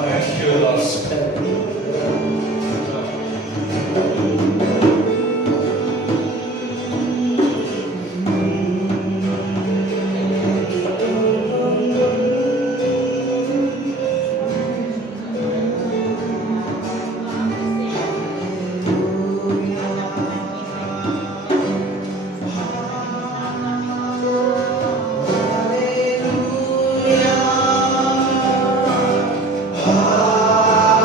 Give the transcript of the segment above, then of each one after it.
might heal us. Hallelujah.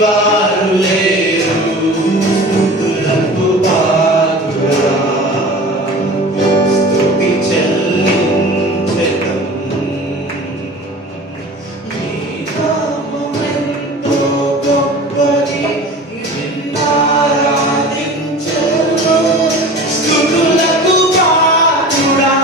వారు లేరు, స్తుతులకు పాత్రుడా, స్తుతి చెల్లించెదం. నీ నామమెంతో గొప్పది, నిన్నారాధించెదము. స్తుతులకు పాత్రుడా,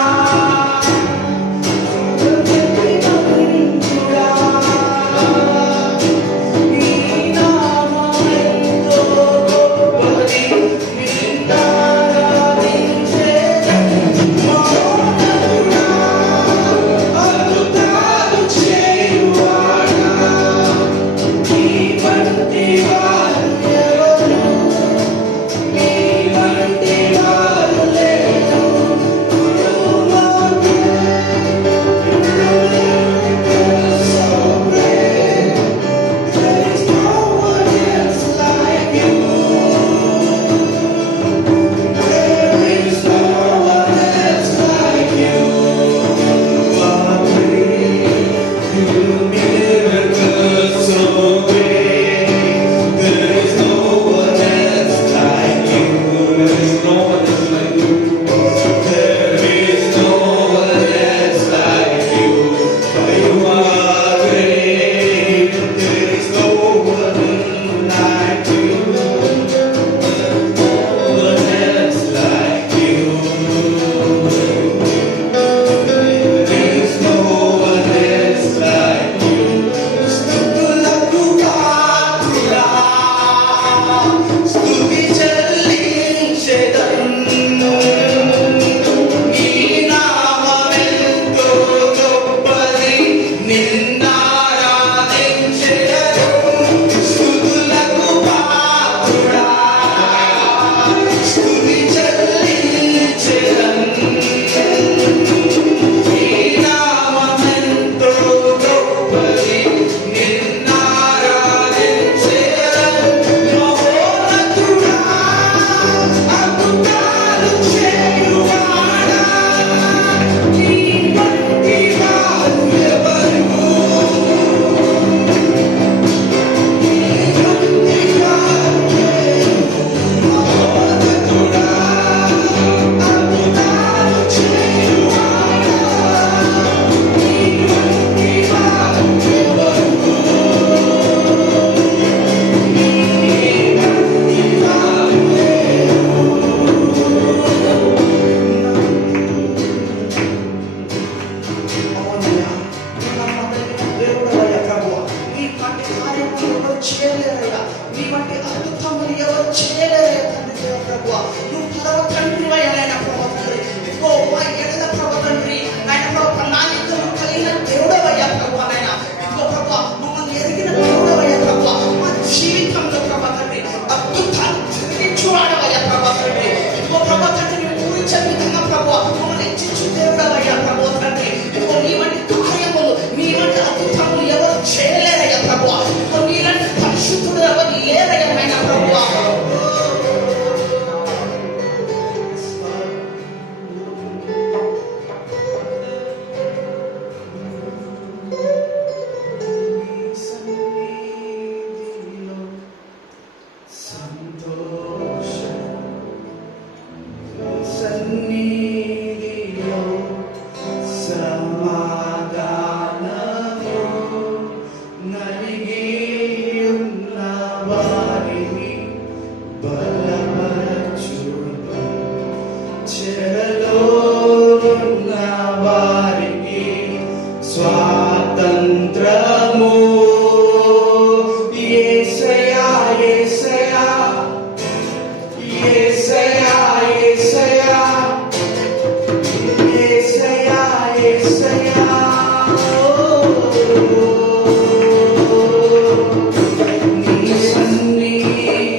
నీ సన్నిధిలో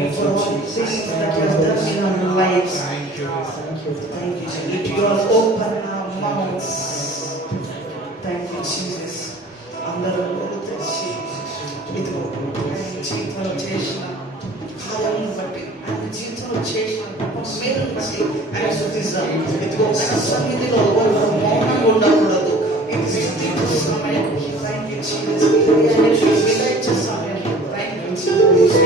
you for all the things that you have done in our lives. Thank you. Thank you, Jesus. Let you all open our mouths. Thank you, Jesus. అందరూ తెచ్చి ఇదిగో ఆయన జీవితంలో చేసిన కార్యాలను బట్టి ఆయన జీవితంలో చేసిన మేలు నుంచి ఆయన స్తుతిస్తాం. ఇదిగో ఆయన సన్నిధిలో ఒకరు మౌనంగా ఉండకూడదు. ఇది స్తుతించే సమయం. Thank you Jesus. ఆయన విలయించే సమయం. Thank you Jesus.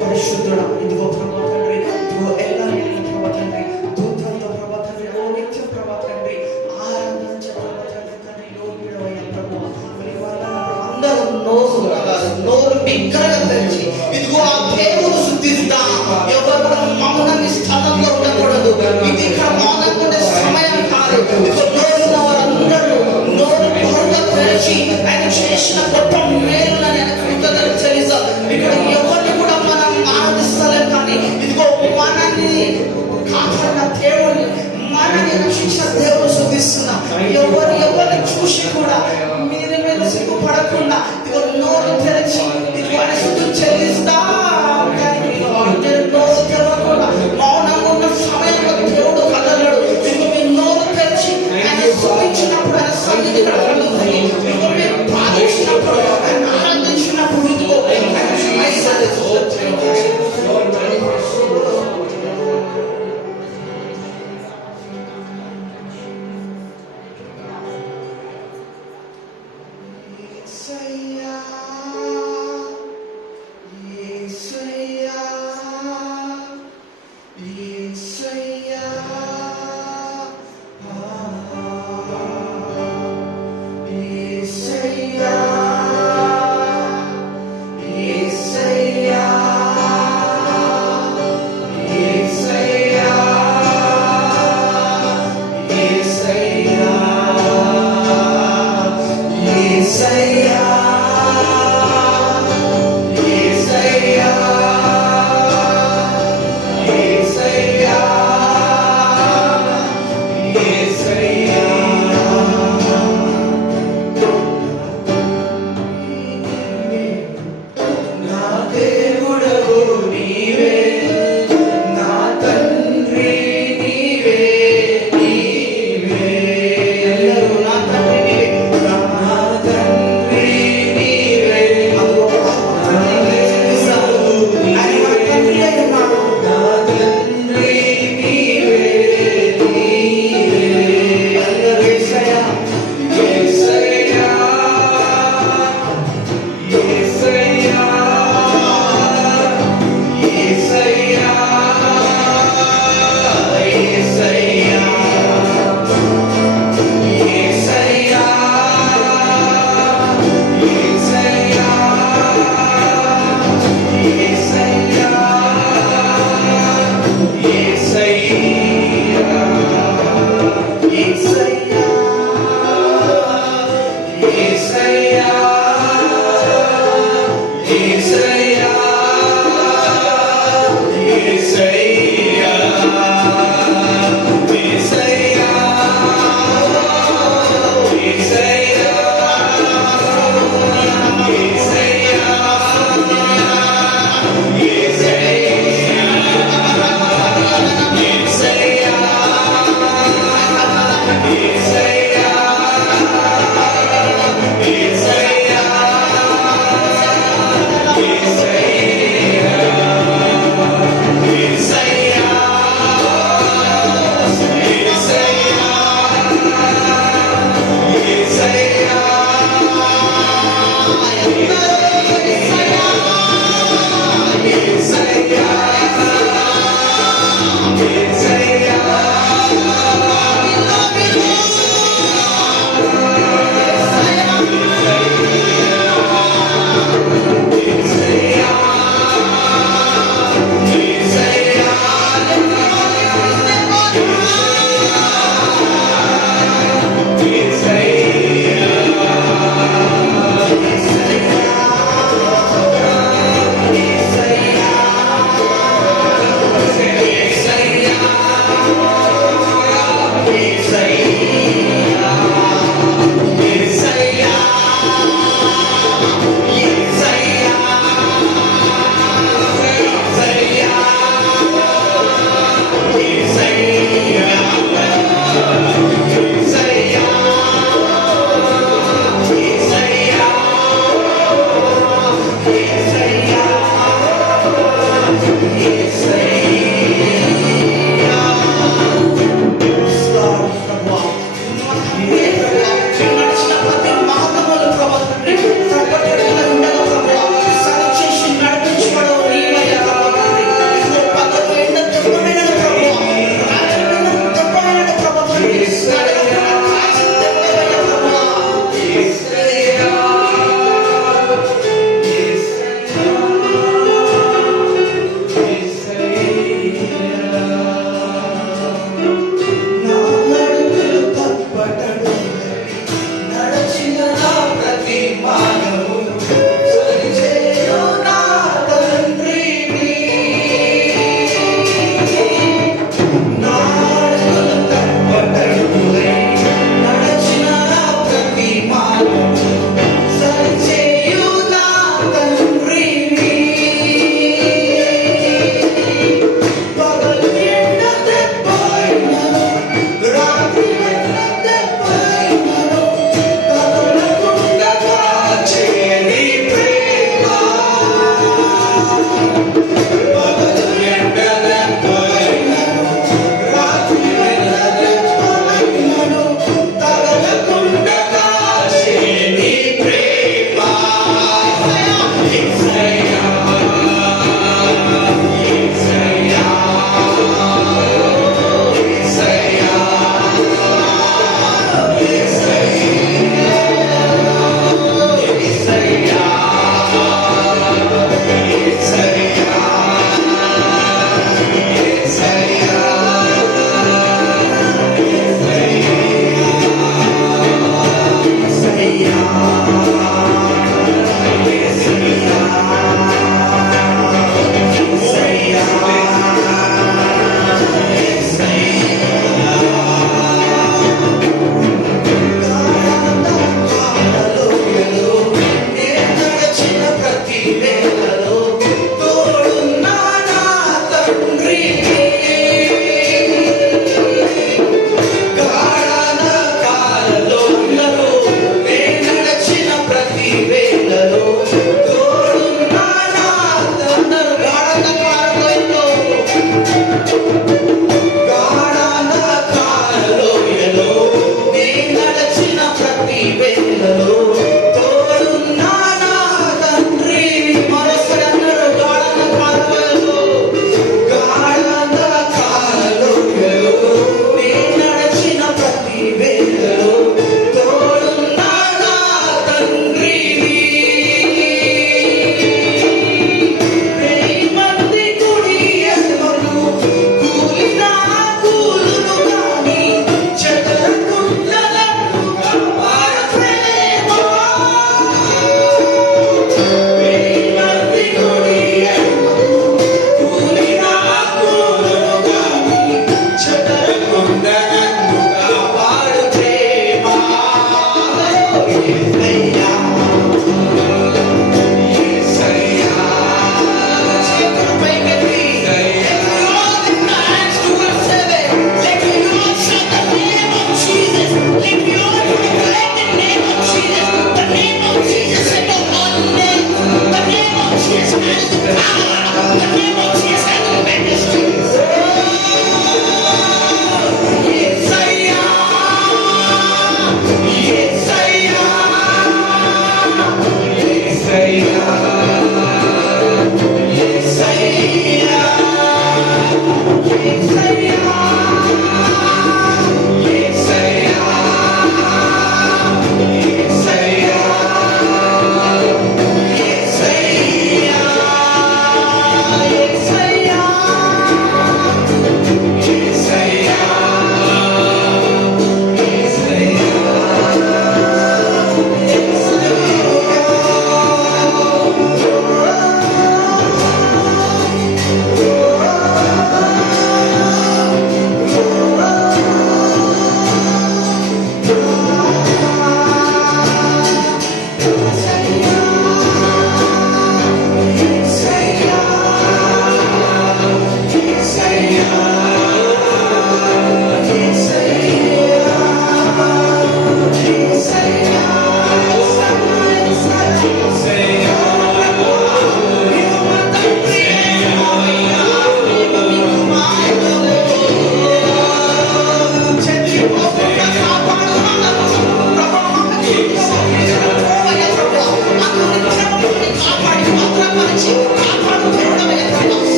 పరిశుద్ధుడా ఇదిగో ప్రభా తండ్రి ఇదిగో ఎలా ప్రభా తండ్రి దూతలతో ప్రభా తండ్రి ఓ నిత్యం ప్రభా తండ్రి ఆరాధించే ప్రభా తండ్రి యోగ్యుడవయ్యా ప్రభా మరి అందరూ నోరు బిగ్గరగా తెరిచి ఇదిగో ఆ దేవుడు శుద్ధిస్తా ఎవరు మౌనాన్ని స్థలంలో ఉండకూడదు. ఇది ఇక్కడ మౌనంగా ఉండే సమయం కాదు. ఇదిగో నోరున్న వారందరూ నోరు బహుగా తెరిచి ఆయన చేసిన గొప్ప మేలులను ఆయన కృతజ్ఞతలు చెల్లిస్తాం. ఇక్కడ ఎవరిని కూడా మనం ఆరాధిస్తలేం, కానీ ఇదిగో మనల్ని కాపాడిన దేవుని మనల్ని రక్షించిన దేవుడు శుద్ధిస్తున్నా. ఎవరిని చూసి కూడా మీరు సిగ్గుపడకుండా ఇదిగో నోరు తెరిచి ఇదిగో ఆయన శుద్ధి చెల్లిస్తా. నోరు తెరవకుండా మౌనంగా ఉన్న సమయంలో దేవుడు కదలడు. ఇదిగో మీరు నోరు తెరిచి ఆయన శుద్ధించినప్పుడు ఆయన సన్నిధి కలుగుతుంది. ఇదిగో మీరు ప్రార్థించినప్పుడు ఆయన ఆరాధించినప్పుడు ఇదిగో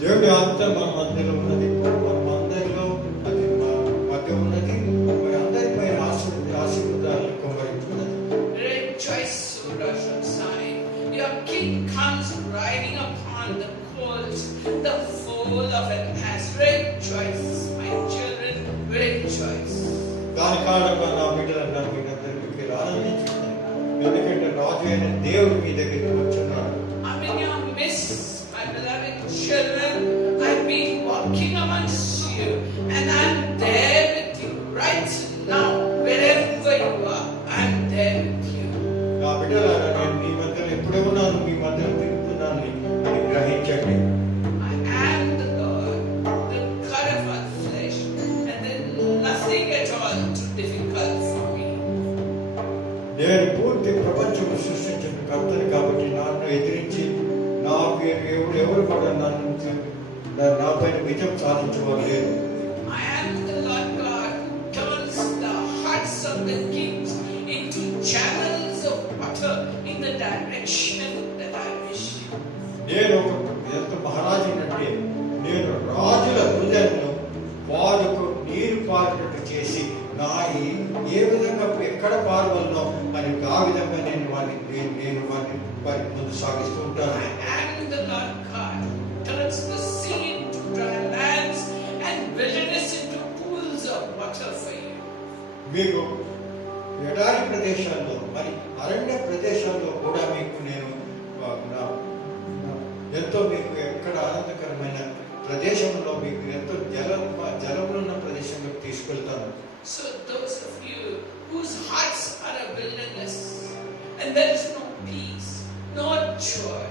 దేవుడి ఆత్మ మన మధ్యలో ఉన్నది, మన అందరిలో అది మధ్య ఉన్నది, మరి అందరిపై ఆశీర్వాదాలను కుమ్మరించున్నది. Rejoice, O Rosh Hashanah. Your king comes riding upon the colt, the foal of an ass. Rejoice, my children, rejoice. దాని కారణంగా నా బిడ్డలంతా మీరందరికీ ఆనందించున్నాను, ఎందుకంటే రాజు అయిన దేవుడు మీ దగ్గరికి వచ్చున్నాడు. I'm in your midst, my beloved children. I've been walking amongst you, and I'm there with you right now, wherever you are. I'm there with you. నా బిడ్డలారా, నేను మీ మధ్యలో ఎప్పుడే ఉన్నాను, మీ మధ్యలో తిరుగుతున్నాను అని గ్రహించండి. I am the Lord, the God of all flesh, and there's nothing at all too difficult for me. నేను పూర్తి ప్రపంచం సృష్టించిన కర్తని కాబట్టి నన్ను ఎదిరించి ఎవరు కూడా నా పైన విజయం సాధించడం లేదు. I am the Lord God who turns the hearts of the kings into channels of water in the direction that I wish. నేను ఎంత మహారాజు అంటే నేను రాజుల హృదయంలో వారికి నీరు పారినట్టు చేసి నా ఏ విధంగా ఎక్కడ పారవలనో అని ఆ విధంగా నేను వారి ముందు సాగిస్తూ ఉంటాను. I am the Lord God who turns the sea into dry lands and wilderness into pools of water for you. మీకు ఎడారి ప్రదేశాల్లో మరి అరణ్య ప్రదేశాల్లో కూడా మీకు నేను ఎంతో మీకు ఎక్కడ ఆనందకరమైన ప్రదేశంలో మీకు ఎంతో జలములున్న ప్రదేశంలో తీసుకెళ్తాను. So those of you whose hearts are a wilderness and there is no peace, no joy,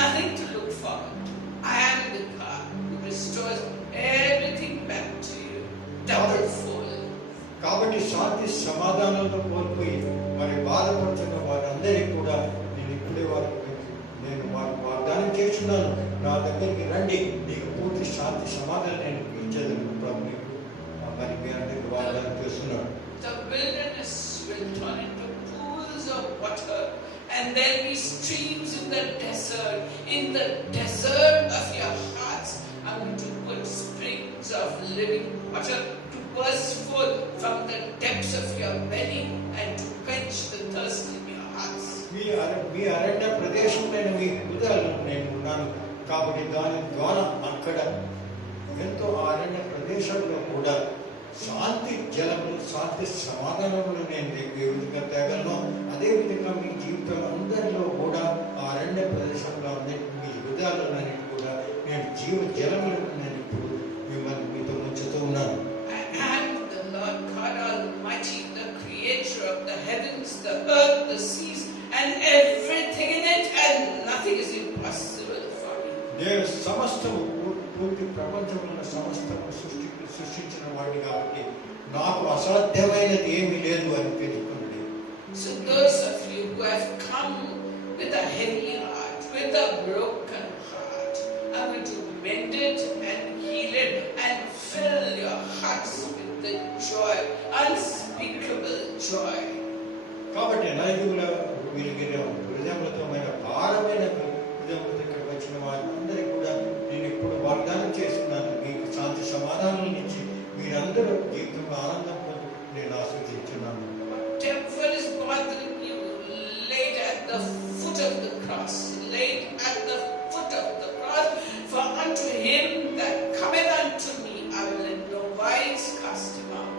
nothing to look forward to, I am the God who restores everything back to you, double full. కాబట్టి శాంతి సమాధానంలో కోల్పోయి మరి బాధపడుతున్న వారందరికీ కూడా నేను ఇప్పుడే నేను వాగ్దానం చేస్తున్నాను, నా దగ్గరికి రండి, నీకు పూర్తి శాంతి సమాధానం నేను ఇచ్చేదాన్ని మరి మీ అందరికి వాగ్దానం చేస్తున్నాను. The wilderness will turn into pools of water, and there will be streams in the desert. In the desert of your hearts, I'm going to put springs of living water to burst forth from the depths of your belly and to quench the thirst in your hearts. మీ అరణ్య ప్రదేశంలో మీ హృదయాల్లో నేను ఉన్నాను కాబట్టి దాని ద్వారా అక్కడ ఎంతో అరణ్య ప్రదేశంలో కూడా శాంతి జలములు, శాంతి సమాధానములు నేను ఏ విధంగా తేగలను, అదేవిధంగా మీ జీవితం అందరిలో కూడా ఆ అరణ్య ప్రదేశంలో మీ హృదయాలన్నీ కూడా నేను జీవ జలములను నేను ఇప్పుడు మిమ్మల్ని మీతో ఉంచుతూ ఉన్నాను. I am the Lord God Almighty, the creator of the heavens, the earth, the seas, and everything in it, and nothing is impossible for me. నేను సమస్తము పూర్తి ప్రపంచంలో సమస్తము సృష్టించిన వాడిని కాబట్టి నాకు అసాధ్యమైనది ఏమీ లేదు అని తెలుసుకోండి. So those of you who have come with a heavy heart, with a broken heart, I'm going to mend it and heal it and fill your hearts with the joy, unspeakable joy. నలుగుల వీరిగిన హృదయములతో భారమైన హృదయములతో ఇక్కడ వచ్చిన వారందరికీ కూడా నేను ఇప్పుడు వాగ్దానం చేస్తున్నాను, మీకు శాంతి సమాధానం ఇచ్చి మీరందరూ జీవితంలో ఆనందం పొంది నేను ఆస్వాదించున్నాను. Whatever is bothering you, lay it at the foot of the cross. Lay it at the foot of the cross. For unto him that cometh unto me, I will in no wise cast him out.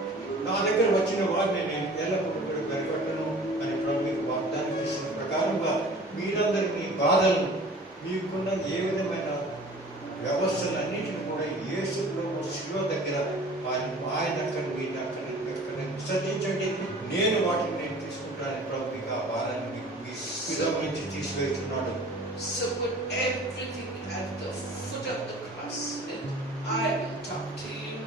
నా దగ్గర వచ్చిన వారిని నేను ఎల్లప్పుడూ కూడా వెరగొట్టను అని ప్రభు మీకు వాగ్దానం చేసిన ప్రకారంగా మీరందరి మీ బాధలను, మీకున్న ఏ విధమైన వ్యవస్థలన్నింటిని కూడా యేసులో శిలువ దగ్గర ఆయన అక్కడ మీరు అక్కడ విసర్జించండి, నేను వాటిని నేను తీసుకుంటానని ప్రభు మీకు ఆ భారాన్ని మీ విధం నుంచి తీసివేస్తున్నాడు. So put everything at the foot of the cross, and I will talk to you,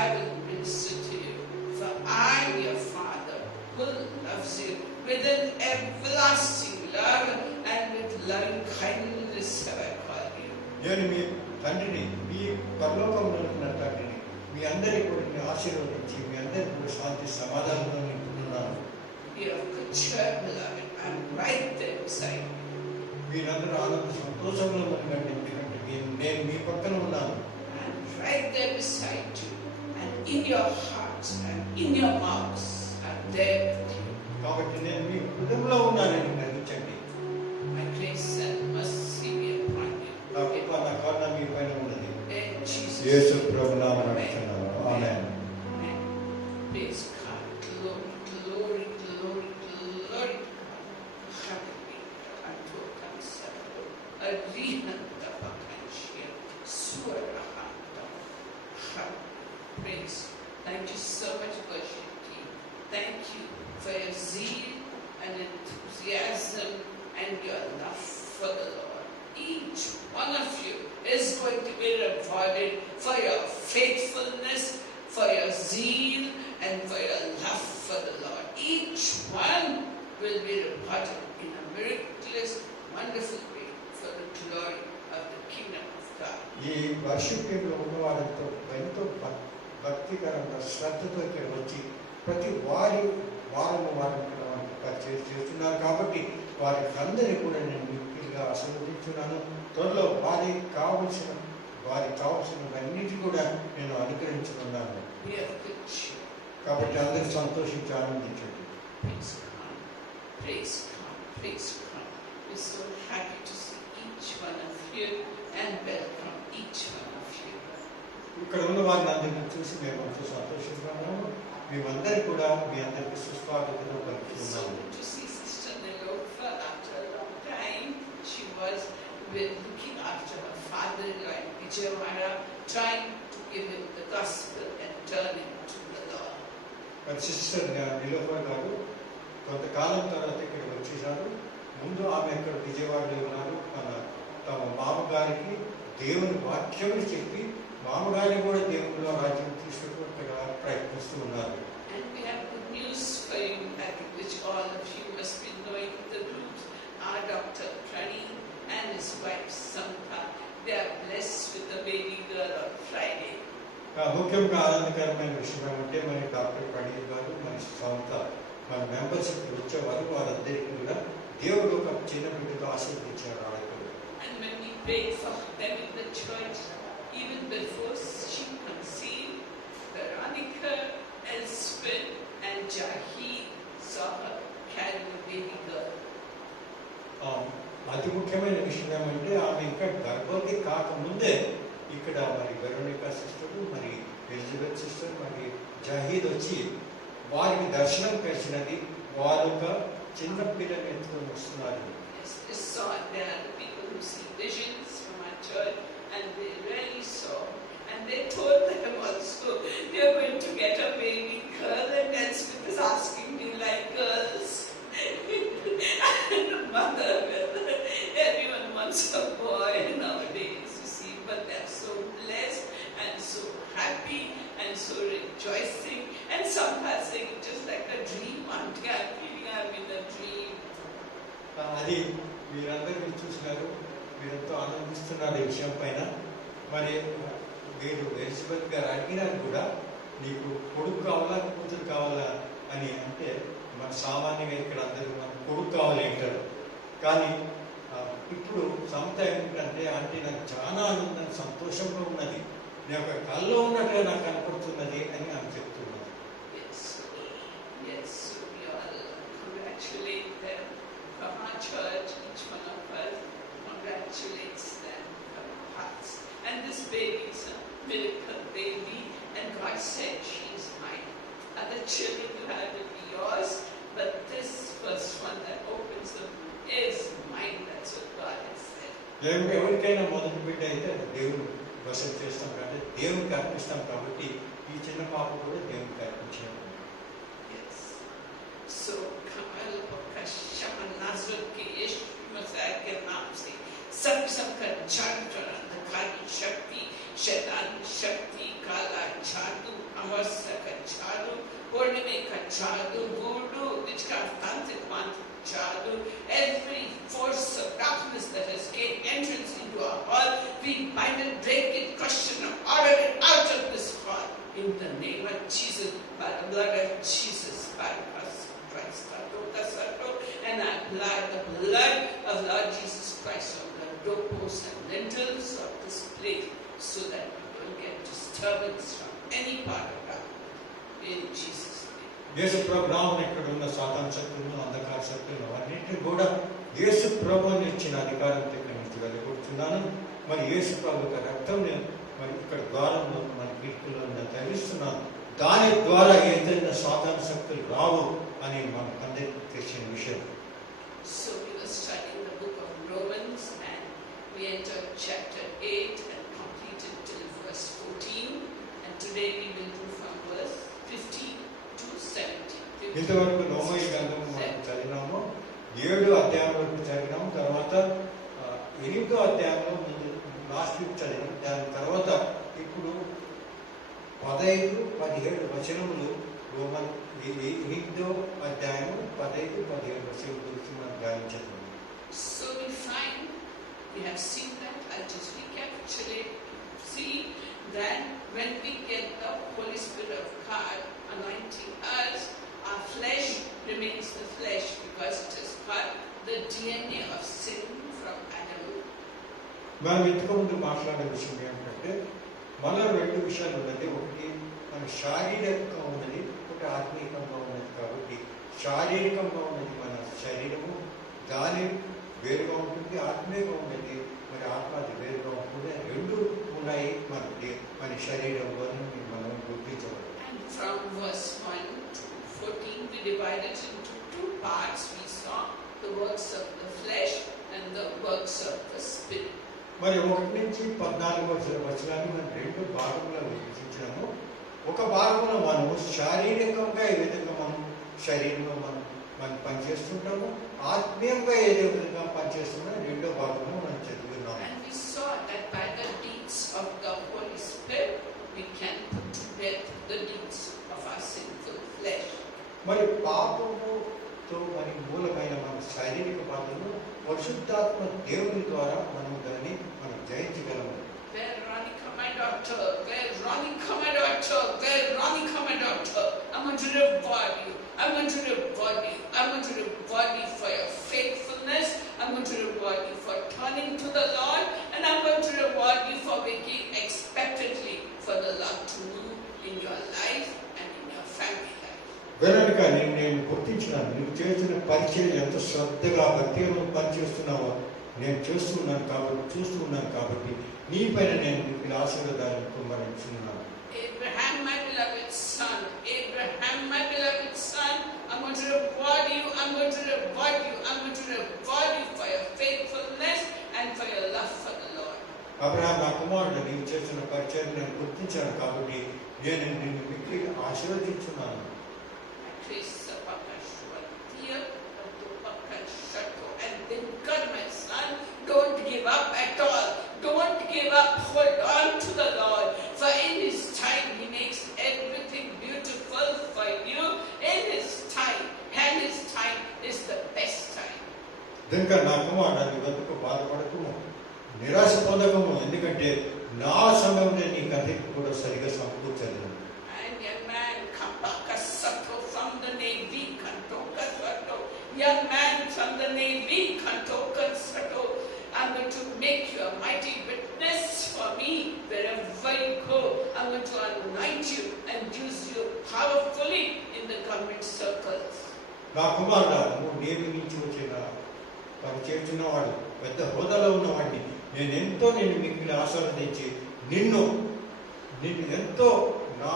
I will minister to you, for I am your Father who loves you with an everlasting love, and with loving kindness have I called you. నేను మీ తండ్రిని, మీ పరలోకంలో ఉన్న తండ్రిని, మీ అందరికీ కూడా నేను ఆశీర్వదించి మీ అందరికీ కూడా శాంతి సమాధానంలో నింపుతున్నాను. Be of good cheer, beloved. I am right there beside you. మీరందరూ ఆనంద సంతోషంలో ఉండండి, ఎందుకంటే నేను మీ పక్కన ఉన్నాను. I am right there beside you, and in your hearts and in your mouths I am there with you. కాబట్టి నేను మీ హృదయంలో ఉన్నానని గ్రహించండి. My grace and mercy be upon you. నా కృప, నా కరుణ మీ పైన ఉన్నది. In Jesus' Yesu name. ప్రభు నామమున అడుగుతున్నాను. ఆమేన్. Amen. Praise God. Glory, glory, glory, glory. Hallelujah. Unto cancer. Arihanta Pakanshia. Suarahanta. Praise. Thank you so much, worship team. Thank you for your zeal and enthusiasm and your love for the Lord. Each one of you is going to be rewarded for your faithfulness, for your zeal, and for your love for the Lord. Each one will be rewarded in a miraculous, wonderful way for the glory of the kingdom of God. ఈ వర్షిప్లో ఉన్న వారితో ఎంతో భక్తికరంగా శ్రద్ధతో ఇక్కడ వచ్చి ప్రతి వారం పరిచయం చేస్తున్నారు. కాబట్టి వారికి అందరినీ కూడా నేను మిక్కిలిగా ఆశీర్వదించున్నాను. త్వరలో వారికి కావలసినవన్నిటి కూడా నేను అనుగ్రహించుకున్నాను. కాబట్టి అందరూ సంతోషించి ఆనందించండి. Praise God. Praise God. Praise God. We're so happy to see each one of you and welcome each one of you. ఇక్కడ ఉన్న వారిని అందరినీ చూసి మేము ఎంతో సంతోషిస్తున్నాము. మేమందరూ కూడా మీ అందరికీ సుస్వాగతం పలుకుతున్నాము. So to see Sister Nilofa after a long time, she was looking after her father-in-law in Vijayawada, trying to give him the gospel and turn him to the Lord. మరి సిస్టర్ నిలోఫర్ గారు కొంతకాలం తర్వాత ఇక్కడ వచ్చేసారు. ముందు ఆమె ఇక్కడ విజయవాడలో ఉన్నారు. తమ మామగారికి దేవుని వాక్యం చెప్పి మామగారిని కూడా దేవునిలో రాజ్యం తీసుకుని ప్రయత్నిస్తూ ఉన్నారు. And we have good news for you, which all of you must be knowing. The groups are Dr. Prani and his wife Sampa. They are blessed with the baby girl on Friday. ముఖ్యంగా ఆనందకరమైన విషయం ఏమంటే మరి doctor Praneeth గారు మరి సంస్థ మన membership వచ్చేవారు వారందరికీ కూడా దేవుడు ఒక చిన్న బిడ్డతో ఆశీర్వదించారు. And when we prayed for them in the church, even before she conceived, Veronica, Elspeth and Jahi saw her carry the baby girl. అతి ముఖ్యమైన విషయం ఏమంటే ఆమె ఇంకా గర్భవతి కాకముందే ఇక్కడ మరి వెరోనికా సిస్టర్, మరి ఎలిజబెత్ సిస్టర్, మరి జహీద్ వచ్చి వారికి దర్శనం కలిసినది. వారు ఒక చిన్న పిల్లని ఎత్తుకొని వస్తున్నారు. Yes, there are people who see visions from our church, and they really saw, and they told them also they are going to get a baby girl, and Elspeth is asking me like girls. And mother, everyone wants a boy nowadays, you see, but they are so blessed and so happy and so rejoicing, and some are saying just like a dream, auntie, I'm feeling I'm in a dream. అది మీరందరూ చూసినారు, మీరంతా ఆనందిస్తున్నారు ఈ విషయం పైన. మరి మీరు ఎలిజబెత్ గారు అడిగినారు కూడా, నీకు కొడుకు కావాలా కూతురు కావాలా అని అంటే మన సామాన్యంగా ఇక్కడ అందరూ మన కొడుకు కావాలి అంటారు. కానీ ఇప్పుడు సమత ఏమిటంటే ఆంటీ నాకు చాలా ఆనందం సంతోషంగా ఉన్నది, నేను ఒక కల్లో ఉన్నట్టుగా నాకు కనపడుతున్నది అని ఆమె చెప్తున్నది. Yes, so we all congratulate them from our church. Each one of us congratulates them from our hearts. And this baby is a miracle baby, and God said she is mine. Other children you have will be yours, but this first one that opens the womb is mine. That's what God has said. ఎవరికైనా మొదటి బిడ్డ అయితే అది దేవుడు వసతి చేస్తాం కాబట్టి దేవునికి అర్పిస్తాం కాబట్టి ఈ చిన్న పాప కూడా దేవునికి అర్పించాము. So कमल का शमन नाज़ुक के यीशु मसीह के नाम से सब का जादू, अंधकारी शक्ति, शैतानी शक्ति, काला जादू, अमावस्या का जादू, पूर्णिमा का जादू, वुडू, witchcraft, तांत्रिक जादू, every force of darkness that has gained entrance into our hall, we bind and break it, question and order it out of this hall in the name of Jesus, by the blood of Jesus, by us. And I apply the blood of Lord Jesus Christ on the doorposts and lintels of this place so that we don't get disturbance from any part of God. In Jesus' name. యేసు ప్రభు నామమున ఇక్కడ ఉన్న సాతాను శక్తులను, అంధకార శక్తులను అన్నింటినీ కూడా యేసు ప్రభువుని ఇచ్చిన అధికారంతో ఇక్కడి నుంచి వెళ్ళగొడుతున్నాను. మరి యేసు ప్రభు యొక్క రక్తం మరి ఇక్కడ ద్వారంలో మన కీర్తిలో నేను తగిలిస్తున్నాను. దాని ద్వారా ఏదైనా సాతాను శక్తులు రావు అని మనం అందరికీ తెలిసిన విషయం. So we were studying the book of Romans and we entered chapter 8 and completed till verse 14, and today we will do from verse 15 to 17. ఇంతవరకు రోమయ్య గ్రంథం మనం చదివినాము, 7 అధ్యాయం వరకు చదివినాము. తర్వాత 8వ అధ్యాయంలో ముందు లాస్ట్ వీక్ చదివాం. దాని తర్వాత ఇప్పుడు 15, 17 వచనములు రోమన్ 8వ అధ్యాయం 15, 17 వచనముల గురించి మనం ధ్యానించాము. So we find, we have seen that, I'll just recapitulate, see that when we get the Holy Spirit of God anointing us, our flesh remains the flesh because it has got the DNA of sin from Adam. మనం ఇంతకుముందు మాట్లాడే విషయం ఏమిటంటే మనలో 2 విషయాలు ఉన్నది. ఒకటి మన శారీరకంగా ఉన్నది, ఒకటి ఆత్మీయంగా ఉన్నది. కాబట్టి శారీరకంగా ఉన్నది మన శరీరము, దాని వేరుగా ఉంటుంది. ఆత్మీయంగా ఉన్నది మరి ఆత్మ అది వేరుగా ఉంటుంది. 2 ఉన్నాయి మన శరీరంలో మనం గుర్తించవచ్చు. And from verse 1 to 14 we divided into 2 parts. We saw the works of the flesh and the works of the spirit. మరి 1 నుంచి 14 వచనాన్ని మనం 2 భాగంలో విభజించాము. ఒక భాగంలో మనము శారీరకంగా ఏ విధంగా మనం శరీరంలో మనం పనిచేస్తుంటాము, ఆత్మీయంగా ఏ విధంగా పనిచేస్తున్నామో 2వ భాగంలో మనం చదువుకున్నాము. And we saw that by the deeds of the Holy Spirit we can put to death the deeds of our sinful flesh. మరి పాపముతో మరి మూలమైన మన శారీరక బాధలను పరిశుద్ధాత్మ దేవుని ద్వారా మనం దాన్ని జయించగలము. Veronica, my daughter, Veronica, my daughter, Veronica, my daughter, I'm going to reward you. I'm going to reward you. I'm going to reward you for your faithfulness. I'm going to reward you for turning to the Lord, and I'm going to reward you for waiting expectantly for the Lord to move in your life and in your family life. Veronica, నేను గుర్తించినాను, నువ్వు చేస్తున్న పరిచయం ఎంత శ్రద్ధగా భక్తిగా నువ్వు పనిచేస్తున్నావో నేను చూస్తూ ఉన్నాను కాబట్టి నీ పైన నేను నీకు ఆశీర్వాదాలను కుమ్మరించున్నాను. Abraham, my beloved son, Abraham, my beloved son, I'm going to reward you, I'm going to reward you, I'm going to reward you for your faithfulness and for your love for the Lord. Abraham, నా కుమారుడు, నీవు చేస్తున్న పరిచయం నేను గుర్తించాను కాబట్టి నేను నిన్ను మిక్కిలి ఆశీర్వదించున్నాను. And then God, my son, don't give up at all. Don't give up. Hold on to the Lord. For in His time, He makes everything beautiful for you. In His time. And His time is the best time. కనుక నా కుమారుడు, నీ బతుకు బాధపడకము, నిరాశ పొందకము, ఎందుకంటే నా సమయంలో నీకు అన్నిటి కూడా సరిగా సమకూర్చలేదు. And young man, come back from the young man from the Navy, Kanto Kansato. I'm going to make you a mighty witness for me wherever you go. I'm going to anoint you and use you powerfully in the government circles. నా కుమారుడా, నువ్వు navy నుంచి వచ్చిన వారు చేస్తున్నవాడు, పెద్ద హోదాలో ఉన్నవాడిని, నేను మిగిలిన ఆశీర్వదించి నిన్ను ఎంతో నా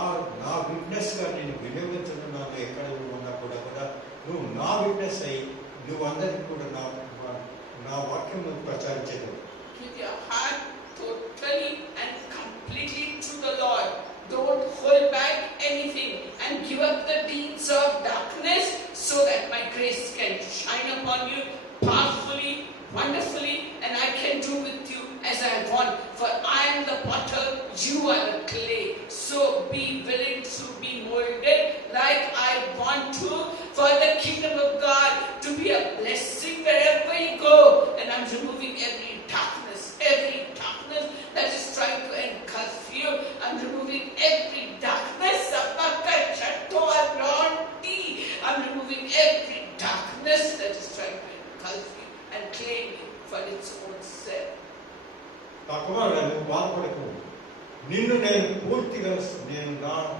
విట్నెస్గా నేను వినియోగించున్నాను. ఎక్కడ నువ్వు ఉన్నా కూడా నువ్వు నా విట్నెస్ అయ్యి నువ్వు అందరికీ కూడా నా వాక్యం ప్రచారించదు. Give your heart totally and completely to the Lord. Don't hold back anything and give up the deeds of darkness so that my grace can shine upon you powerfully, wonderfully, and I can do with you as I want. For I am the potter, you are the clay. So be willing to be molded like I want to, for the kingdom of God to be a blessing wherever you go. And I'm removing every darkness that is trying to engulf you. I'm removing every darkness. I'm removing every darkness that is trying to engulf you and claim you for its own self. నువ్వు బాధపడకు. నిన్ను నేను పూర్తిగా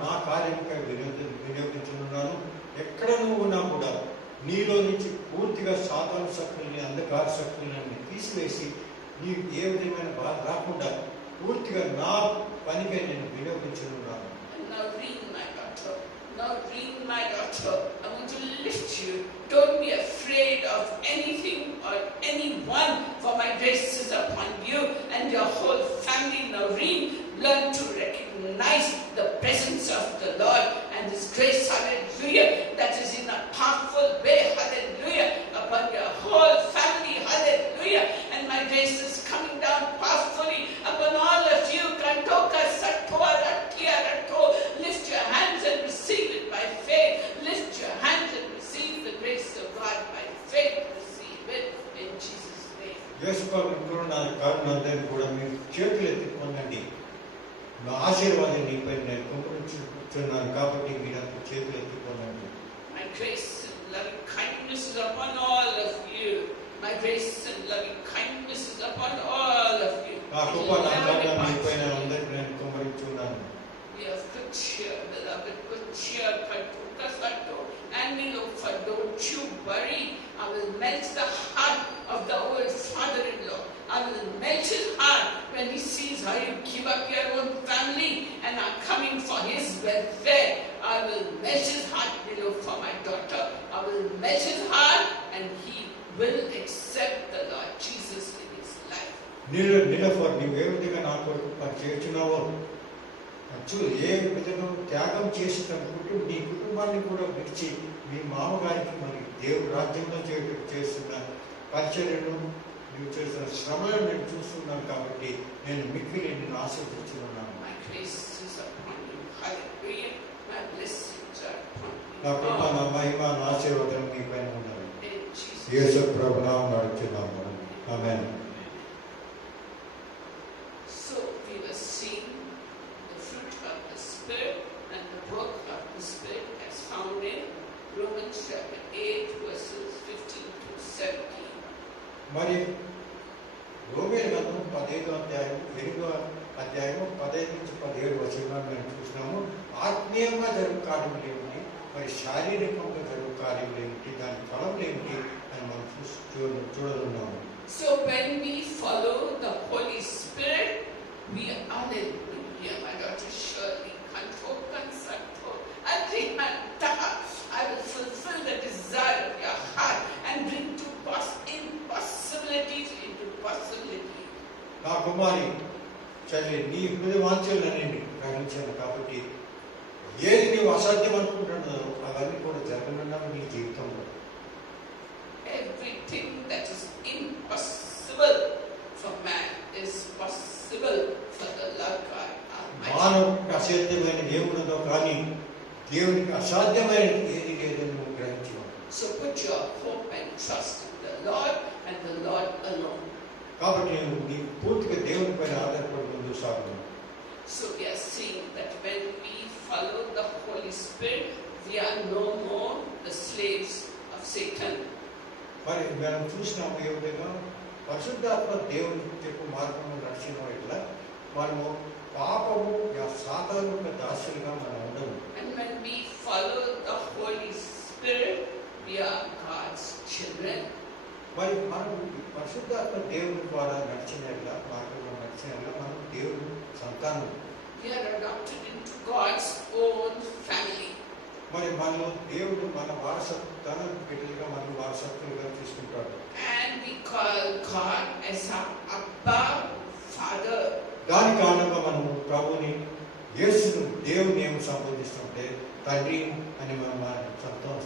నా కార్యంగా వినియోగించున్నాను. ఎక్కడ నువ్వు ఉన్నా కూడా నీలో నుంచి పూర్తిగా సాధారణ శక్తుల్ని, అంధకార శక్తులని తీసివేసి నీకు ఏ విధమైన బాధ రాకుండా పూర్తిగా నా పనిగా నేను వినియోగించున్నాను. Now read my daughter. I want to lift you. Don't be afraid of anything or anyone, for my grace is upon you and your whole family. Now learn to recognize the presence of the Lord and His grace, hallelujah, that is in a powerful way, hallelujah, upon your whole family, hallelujah. And my grace is coming down powerfully upon all of you. Lift your hands and receive it by faith. Lift your hands and receive the grace of God by faith. Receive it in Jesus' name. అందరినీ కూడా మీరు చేతులు ఎత్తి పొందండి. నా ఆశీర్వాదం నీపై నేను కుమరించుతున్నాను కాబట్టి మీరంతా చేతులు ఎత్తి పొందండి. My grace and loving kindness is upon all of you. My grace and loving kindness is upon all of you. నా కృప నా కరుణ మీపై అందరికీ నేను కుమరించున్నాను. We have good cheer, beloved, good cheer. And don't you worry. I will melt the heart of the old father-in-law. I will melt his heart when he sees how you give up your own family and are coming for his welfare. I will melt his heart, for my daughter. I will melt his heart and he will accept the Lord Jesus in his life. నీవు ఏ విధంగా నా కొరకు పని చేస్తున్నావో ఏ విధంగా త్యాగం చేసి నీ కుటుంబాన్ని కూడా విడిచి మీ మామగారికి మరి దేవుడు రాజ్యంలో చేస్తున్న పరిచర్యను నువ్వు చేస్తున్న శ్రమలను నేను చూస్తున్నాను కాబట్టి నేను మిక్కిలి నిన్ను ఆశీర్వదించున్నాను. నా కృప, నా మహిమ, నా ఆశీర్వాదం మీ పైన ఉన్నది. యేసు ప్రభు నామమున అడుగుతున్నాము. ఆమేన్. So we were seeing the fruit of the Spirit and the work of the Spirit as found in Romans chapter 8 verses 15 to 17. మరి రోమేలు గ్రంథం 15వ అధ్యాయం 8వ అధ్యాయము 15 నుంచి 17 వచనాలను మనం చూసినాము. ఆత్మీయంగా జరుగు కార్యములు ఏమిటి, మరి శారీరకంగా జరుగు కార్యములు ఏమిటి, దాని ఫలములు ఏమిటి అని మనం చూడనున్నాము. So when we follow the Holy Spirit, we are hallelujah, my daughter Shirley, I will fulfill the desire of your heart and bring to impossibilities into possibility. నా కుమారి చల్లి, నీ హృదయ వాంఛలన్నీ గ్రహించాను కాబట్టి ఏది నీవు అసాధ్యం అనుకుంటున్నావు అవన్నీ కూడా జరగనున్నావు నీ జీవితంలో. Everything that is impossible for man is possible for the Lord God Almighty. మానవునికి అసాధ్యమైన దేవుడుతో కానీ దేవునికి అసాధ్యమైన ఏది లేదని నువ్వు గ్రహించు. So put your hope and trust in the Lord and the Lord alone. కాబట్టి నీ పూర్తిగా దేవుని పైన ఆధారపడి ముందుకు సాగు. So we are seeing that when we follow the Holy Spirit, we are no more the slaves of Satan. మరి మనం చూసినాము ఏ విధంగా పరిశుద్ధాత్మ దేవుని చెప్పు మార్గంలో నడిచిన వల్ల మనము పాపము సాతాను యొక్క దాసులుగా మనం ఉండము. And when we follow the Holy Spirit, we are God's children. మరి మనం పరిశుద్ధాత్మ దేవుని ద్వారా నడిచిన మార్గంలో నడిచిన మనం దేవుని సంతానం. We are adopted into God's own family. మరి మనలో దేవుడు మన వారసత్వం తన బిడ్డలుగా మన వారసత్వంగా తీసుకుంటాడు. And we call God as our Abba Father. దాని కారణంగా మనం ప్రభుని యేసును దేవుని ఏమి సంబోధిస్తుంటే తండ్రి అని మనం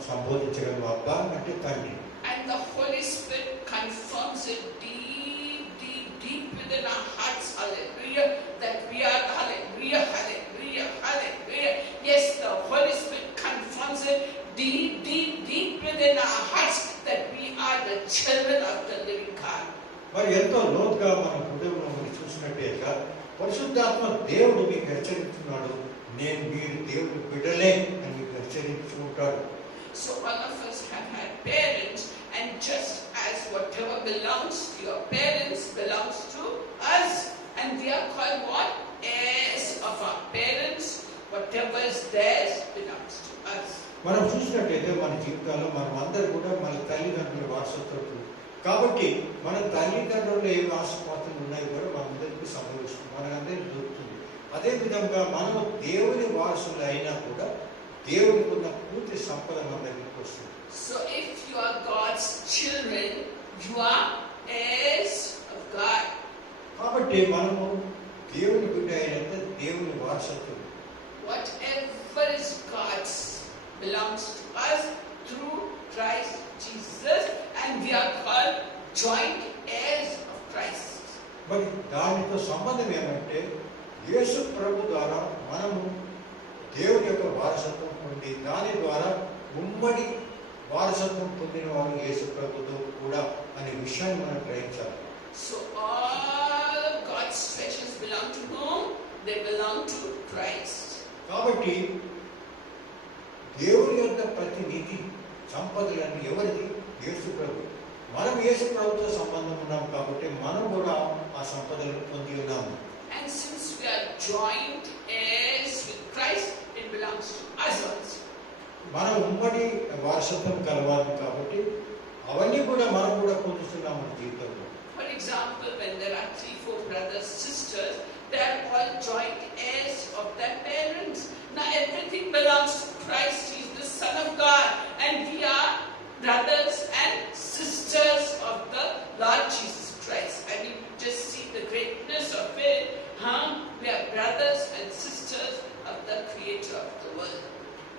సంబోధించగలం. అబ్బా అంటే తండ్రి. And the Holy Spirit confirms it deep, deep, deep within our hearts, hallelujah, that we are, hallelujah, hallelujah, hallelujah. Yes, the Holy Spirit confirms it deep, deep, deep within our hearts that we are the children of the living God. మరి ఎంతో లోతుగా మన హృదయంలో మనం చూసినట్టేగా పరిశుద్ధాత్మ దేవుడు మీకు హెచ్చరిస్తున్నాడు, నేను మీరు దేవుని బిడ్డలే అని మీకు హెచ్చరించుకుంటాడు. So all of us have had parents, and just as whatever belongs to your parents belongs to us, and we are called what? Heirs of our parents. Whatever is theirs belongs to us. మనం చూసినట్టయితే మన జీవితాల్లో మనం అందరూ కూడా మన తల్లిదండ్రుల వారసత్వం. కాబట్టి మన తల్లిదండ్రులు ఏ ఆశపాత్రలు ఉన్నాయో కూడా మనందరికీ సంభవిస్తుంది, మనందరికీ దొరుకుతుంది. అదేవిధంగా మనం దేవుని వారసులు అయినా కూడా దేవునికి ఉన్న పూర్తి సంపద మన దగ్గరికి వస్తుంది. So if you are God's children, you are heirs of God. కాబట్టి మనము దేవుని బిడ్డ అయినంత దేవుని వారసత్వం. Whatever is God's belongs to us through Christ Jesus, and we are called joint heirs of Christ. మరి దానితో సంబంధం ఏమంటే యేసు ప్రభు ద్వారా మనము దేవుని యొక్క వారసత్వం పొంది దాని ద్వారా ఉమ్మడి వారసత్వం పొందిన వారు యేసు ప్రభుతో కూడా అనే విషయాన్ని మనం గ్రహించాలి. So all of God's treasures belong to whom? They belong to Christ. కాబట్టి దేవుని యొక్క ప్రతి నిధి సంపదలన్నీ ఎవరిది? యేసు ప్రభు. మనం యేసు ప్రభుతో సంబంధం ఉన్నాం కాబట్టి మనం కూడా ఆ సంపదలను పొంది ఉన్నాము. And since we are joint heirs with Christ, it belongs to us also. మనం ఉమ్మడి వారసత్వం కలవాలి కాబట్టి అవన్నీ కూడా మనం కూడా పొందుతున్నాం మన జీవితంలో. For example, when there are 3-4 brothers, sisters, they are all joint heirs of their parents. Now everything belongs to Christ. He is the Son of God, and we are brothers and sisters of the Lord Jesus Christ. And you just see the greatness of it. We are brothers and sisters of the Creator of the world.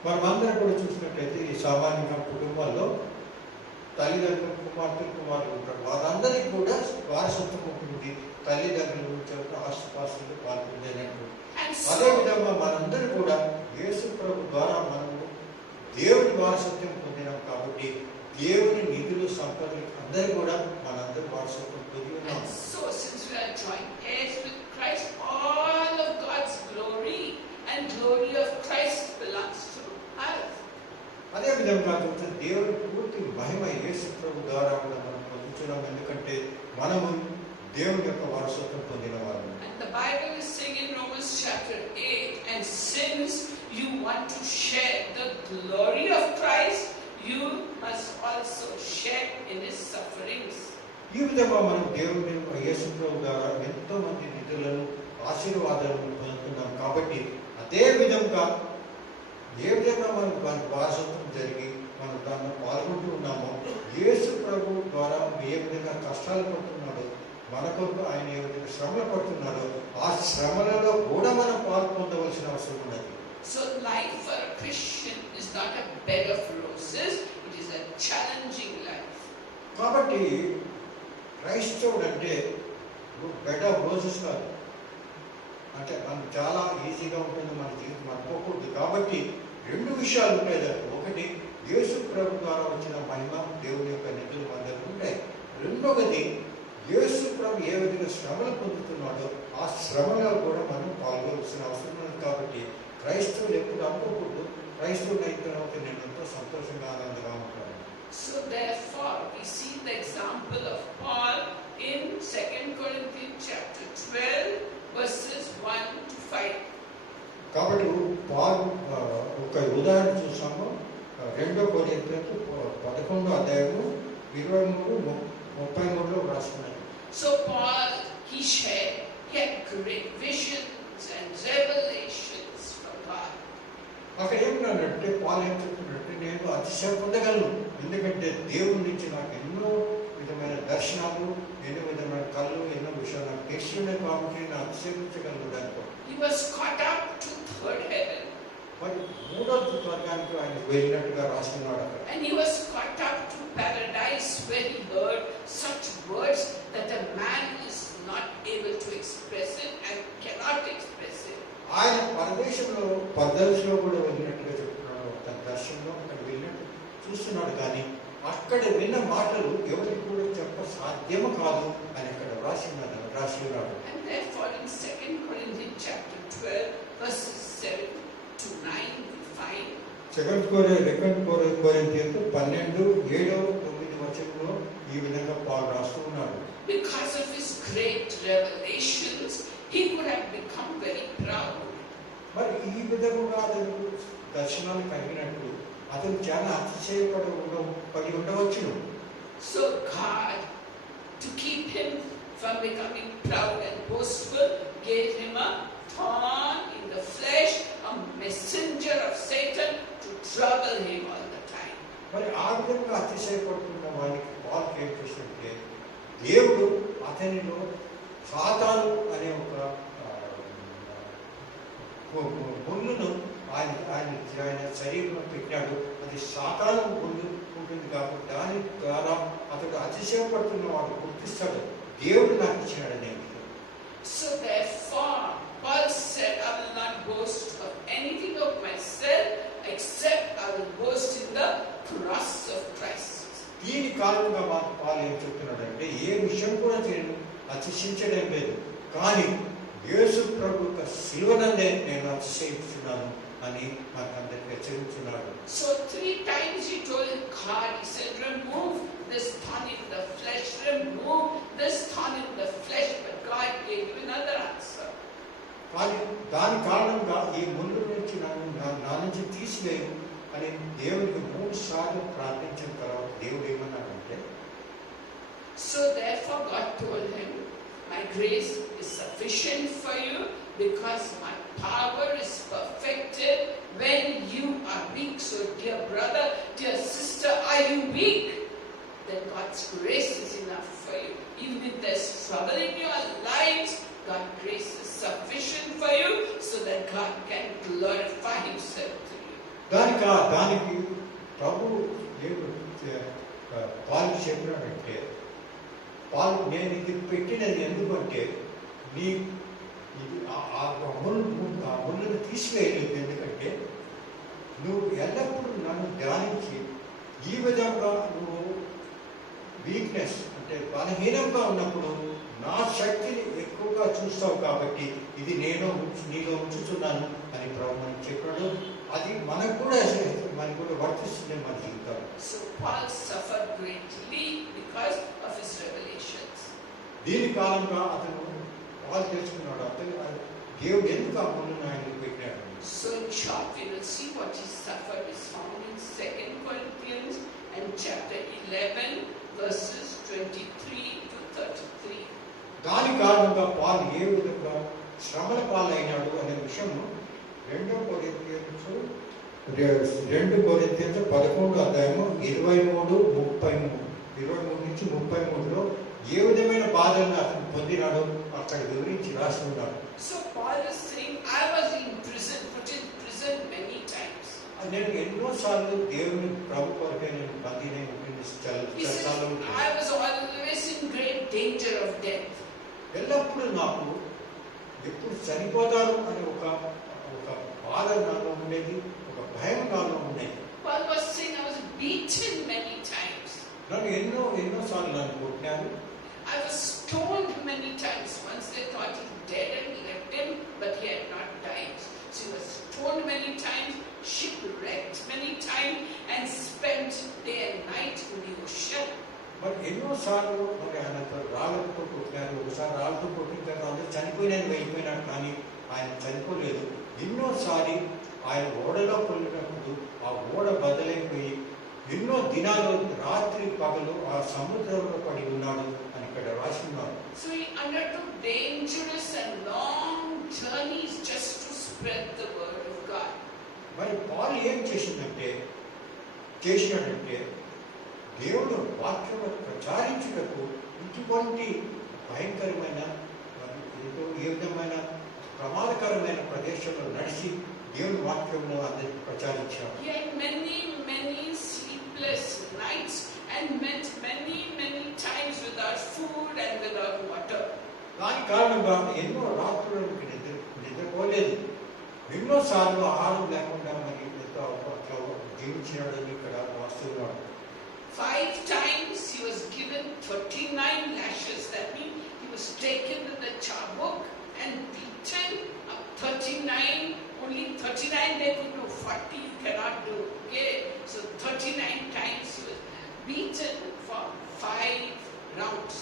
మనమందరం కూడా చూసినట్లయితే ఈ సామాన్య కుటుంబాల్లో తల్లిదండ్రులు కుమార్తెలు ఉంటారు. వారందరికీ కూడా వారసత్వం ఉంటుంది. తల్లిదండ్రులు ఆస్తిపాస్తులు పాల్పొందేనట్టు. అదేవిధంగా మనందరూ కూడా యేసు ప్రభు ద్వారా మనము దేవుని వారసత్వం పొందినాం కాబట్టి దేవుని నిధులు సంపదలు అందరూ కూడా మనందరూ వారసత్వం పొంది ఉన్నాం. So since we are joint heirs with Christ, all of God's glory and glory of Christ belongs to us. అదేవిధంగా చూస్తే దేవుని పూర్తి మహిమ యేసు ప్రభు ద్వారా కూడా మనం పొందుతున్నాం. ఎందుకంటే మనము దేవుని యొక్క వారసత్వం పొందిన వారు. And the Bible is saying in Romans chapter 8, and since you want to share the glory of Christ, you must also share in his sufferings. ఈ విధంగా మనం దేవుని యేసు ప్రభు ద్వారా ఎంతో మంది నిధులను ఆశీర్వాదాలను పొందుతున్నాం. కాబట్టి అదే విధంగా ఏ విధంగా మనం వారసత్వం జరిగి మనం దాన్ని పాల్గొంటూ ఉన్నామో యేసు ప్రభు ద్వారా ఏ విధంగా కష్టాలు పడుతున్నాడో మన కొరకు ఆయన ఏ విధంగా శ్రమలు పడుతున్నాడో ఆ శ్రమలలో కూడా మనం పాల్పొందవలసిన అవసరం ఉన్నది. So life for a Christian is not a bed of roses, it is a challenging life. కాబట్టి క్రైస్తవుడు అంటే బెడ్ ఆఫ్ రోజెస్ కాదు. అంటే మనకు చాలా ఈజీగా ఉంటుంది మన జీవితం అనుకోకూడదు. కాబట్టి రెండు విషయాలు ఉంటాయి దాంట్లో. ఒకటి యేసు ప్రభు ద్వారా వచ్చిన మహిమ దేవుని యొక్క నిధులు మన దగ్గర ఉంటాయి. రెండవది యేసు ప్రభు ఏ విధంగా శ్రమలు పొందుతున్నాడో ఆ శ్రమలో కూడా మనం పాల్గొనాల్సిన అవసరం ఉంది. కాబట్టి క్రైస్తవులు ఎప్పుడు అనుకోకూడదు క్రైస్తవుడు అయిన తర్వాత నేను ఎంతో సంతోషంగా ఆనందంగా ఉంటాను. So therefore we see the example of Paul in 2 Corinthians chapter 12, verses 1 to 5. కాబట్టి పాల్ ఒక ఉదాహరణ చూసాము. 2 కొరింథీయులకు 11 అధ్యాయము 23-33లో రాసుకున్నాయి. So Paul, he had great visions and revelations from God. అక్కడ ఏమన్నాడంటే పాల్ ఏం చెప్తున్నాడంటే నేను అతిశయం పొందగలను, ఎందుకంటే దేవుడి నుంచి నాకు ఎన్నో విధమైన దర్శనాలు, ఎన్నో విధమైన కళ్ళు, ఎన్నో విషయాలు నాకు తెలిసి ఉన్నాయి కాబట్టి నేను అతిశయించగలను దానితో. He was caught up to third heaven. మరి 3వ స్వర్గానికి ఆయన వెళ్ళినట్టుగా రాస్తున్నాడు అక్కడ. And he was caught up to paradise where he heard such words that a man is not able to express it and cannot express it. ఆయన పరదేశంలో పరదేశంలో కూడా వెళ్ళినట్టుగా చెప్తున్నాడు. తన దర్శనంలో అక్కడ వెళ్ళినట్టు చూస్తున్నాడు, కానీ అక్కడ విన్న మాటలు ఎవరికి కూడా చెప్ప సాధ్యము కాదు అని అక్కడ రాసి ఉన్నాడు. And therefore in 2 Corinthians chapter 12, verses 7 to 9, we find 2 కొరింథీయులకు 12, 7, 9 వచనంలో ఈ విధంగా పాలు రాస్తూ ఉన్నాడు. because of his great revelations, he could have become very proud. మరి ఈ విధంగా అతను దర్శనాలు కలిగినట్టు అతను చాలా అతిశయపడి ఉండవచ్చును. So God, to keep him from becoming proud and boastful, gave him a thorn in the flesh, a messenger of Satan to trouble him all the time. మరి ఆ విధంగా అతిశయపడుతున్న వారికి పాల్కి ఏం చేసినట్టే దేవుడు అతనిలో సాతాను అనే ఒక ముళ్ళును ఆయన శరీరంలో పెట్టాడు. అది సాతాను ముళ్ళు ఉంటుంది కాబట్టి దాని ద్వారా అతడు అతిశయపడుతున్న వాడు గుర్తిస్తాడు, దేవుడు నాకు ఇచ్చినాడనే. So therefore, Paul said, I will not boast of anything of myself except I will boast in the cross of Christ. దీని కారణంగా పాలు ఏం చెప్తున్నాడంటే ఏ విషయం కూడా నేను అతిశించడం లేదు, కానీ యేసు ప్రభు యొక్క శిలువనందే నేను అతిశయిస్తున్నాను అని మనకందరికి హెచ్చరించున్నాడు. So 3 times he told God, he said, remove this thorn in the flesh, remove this thorn in the flesh, but God gave you another answer. కానీ దాని కారణంగా ఈ ముళ్ళు నుంచి నా నుంచి తీసివేయు అని దేవుడికి 3 సార్లు ప్రార్థించిన తర్వాత దేవుడు ఏమన్నాడంటే, so therefore God told him, my grace is sufficient for you because my power is perfected when you are weak. So dear brother, dear sister, are you weak? Then God's grace is enough for you. Even if there's trouble in your lives, God's grace is sufficient for you so that God can glorify himself through you. దానికి ప్రభు పాలు చెప్పినాడంటే, పాలు నేను ఇది పెట్టినది ఎందుకంటే నీ ఆ ముళ్ళను తీసివేయలేదు, ఎందుకంటే నువ్వు ఎల్లప్పుడూ నన్ను ధ్యానించి ఈ విధంగా నువ్వు వీక్నెస్ అంటే బలహీనంగా ఉన్నప్పుడు నా శక్తిని ఎక్కువగా చూస్తావు కాబట్టి ఇది నేను నీలో ఉంచుతున్నాను అని ప్రభు మనకి చెప్పాడు. అది మనకు కూడా వర్తిస్తుంది మన జీవితాలు. So Paul suffered greatly because of his revelations. దీని కారణంగా అతను పాలు తెలుసుకున్నాడు, అతను దేవుడు ఎందుకు ఆ ముళ్ళను ఆయనకు పెట్టాడు. So in short, we will see what he suffered is found in 2 Corinthians and chapter 11, verses 23 to 33. దాని కారణంగా పాలు ఏ విధంగా శ్రమల పాలైనాడు అనే విషయం 2 కొరింథీయులకు 11 అధ్యాయము 23 నుంచి 33లో ఏ విధమైన బాధలను అతను పొందినాడో అక్కడ వివరించి రాసి ఉన్నాడు. So Paul is saying, I was in prison, put in prison many times. నేను ఎన్నోసార్లు దేవుని ప్రభు కొరకే నేను బందీనే He says, I was always in great danger of death. ఎల్లప్పుడూ నాకు ఎప్పుడు చనిపోతాను అనే ఒక బాధ నాలో ఉండేది, ఒక భయం నాలో ఉండేది. Paul was saying, I was beaten many times. నన్ను ఎన్నోసార్లు నన్ను కొట్టారు. I was stoned many times. Once they thought he dead and left him, but he had not died. So he was stoned many times, shipwrecked many times, and spent day and night in the ocean. మరి ఎన్నోసార్లు మరి ఆయనతో రాళ్ళతో కొట్టినారు. ఒకసారి రాళ్ళతో కొట్టిన తర్వాత అందరూ చనిపోయినాను వెళ్ళిపోయినాడు, కానీ ఆయన చనిపోలేదు. ఎన్నోసారి ఆయన ఓడలో కొలినప్పుడు ఆ ఓడ బదలైపోయి ఎన్నో దినాలు రాత్రి పగలు ఆ సముద్రంలో పడి ఉన్నాడు అని ఇక్కడ రాసి ఉన్నారు. So he undertook dangerous and long journeys just to spread the word of God. మరి పాలు ఏం చేసినాడంటే దేవుడు వాక్యము ప్రచారించుటకు ఇటువంటి భయంకరమైన ఏ విధమైన ప్రమాదకరమైన ప్రదేశంలో నడిచి దేవుని వాక్యమును అందరికి ప్రచారించాడు. He had many sleepless nights and met many times without food and without water. దాని కారణంగా ఎన్నో రాత్రులు నిద్రపోలేదు. ఎన్నోసార్లు ఆహారం లేకుండా మరి అట్లా జీవించినాడని ఇక్కడ రాస్తున్నాడు. 5 times he was given 39 lashes. That means he was taken with the chabuk and beaten up 39. Only 39 they could do, 40 you cannot do. Okay, so 39 times he was beaten for 5 rounds.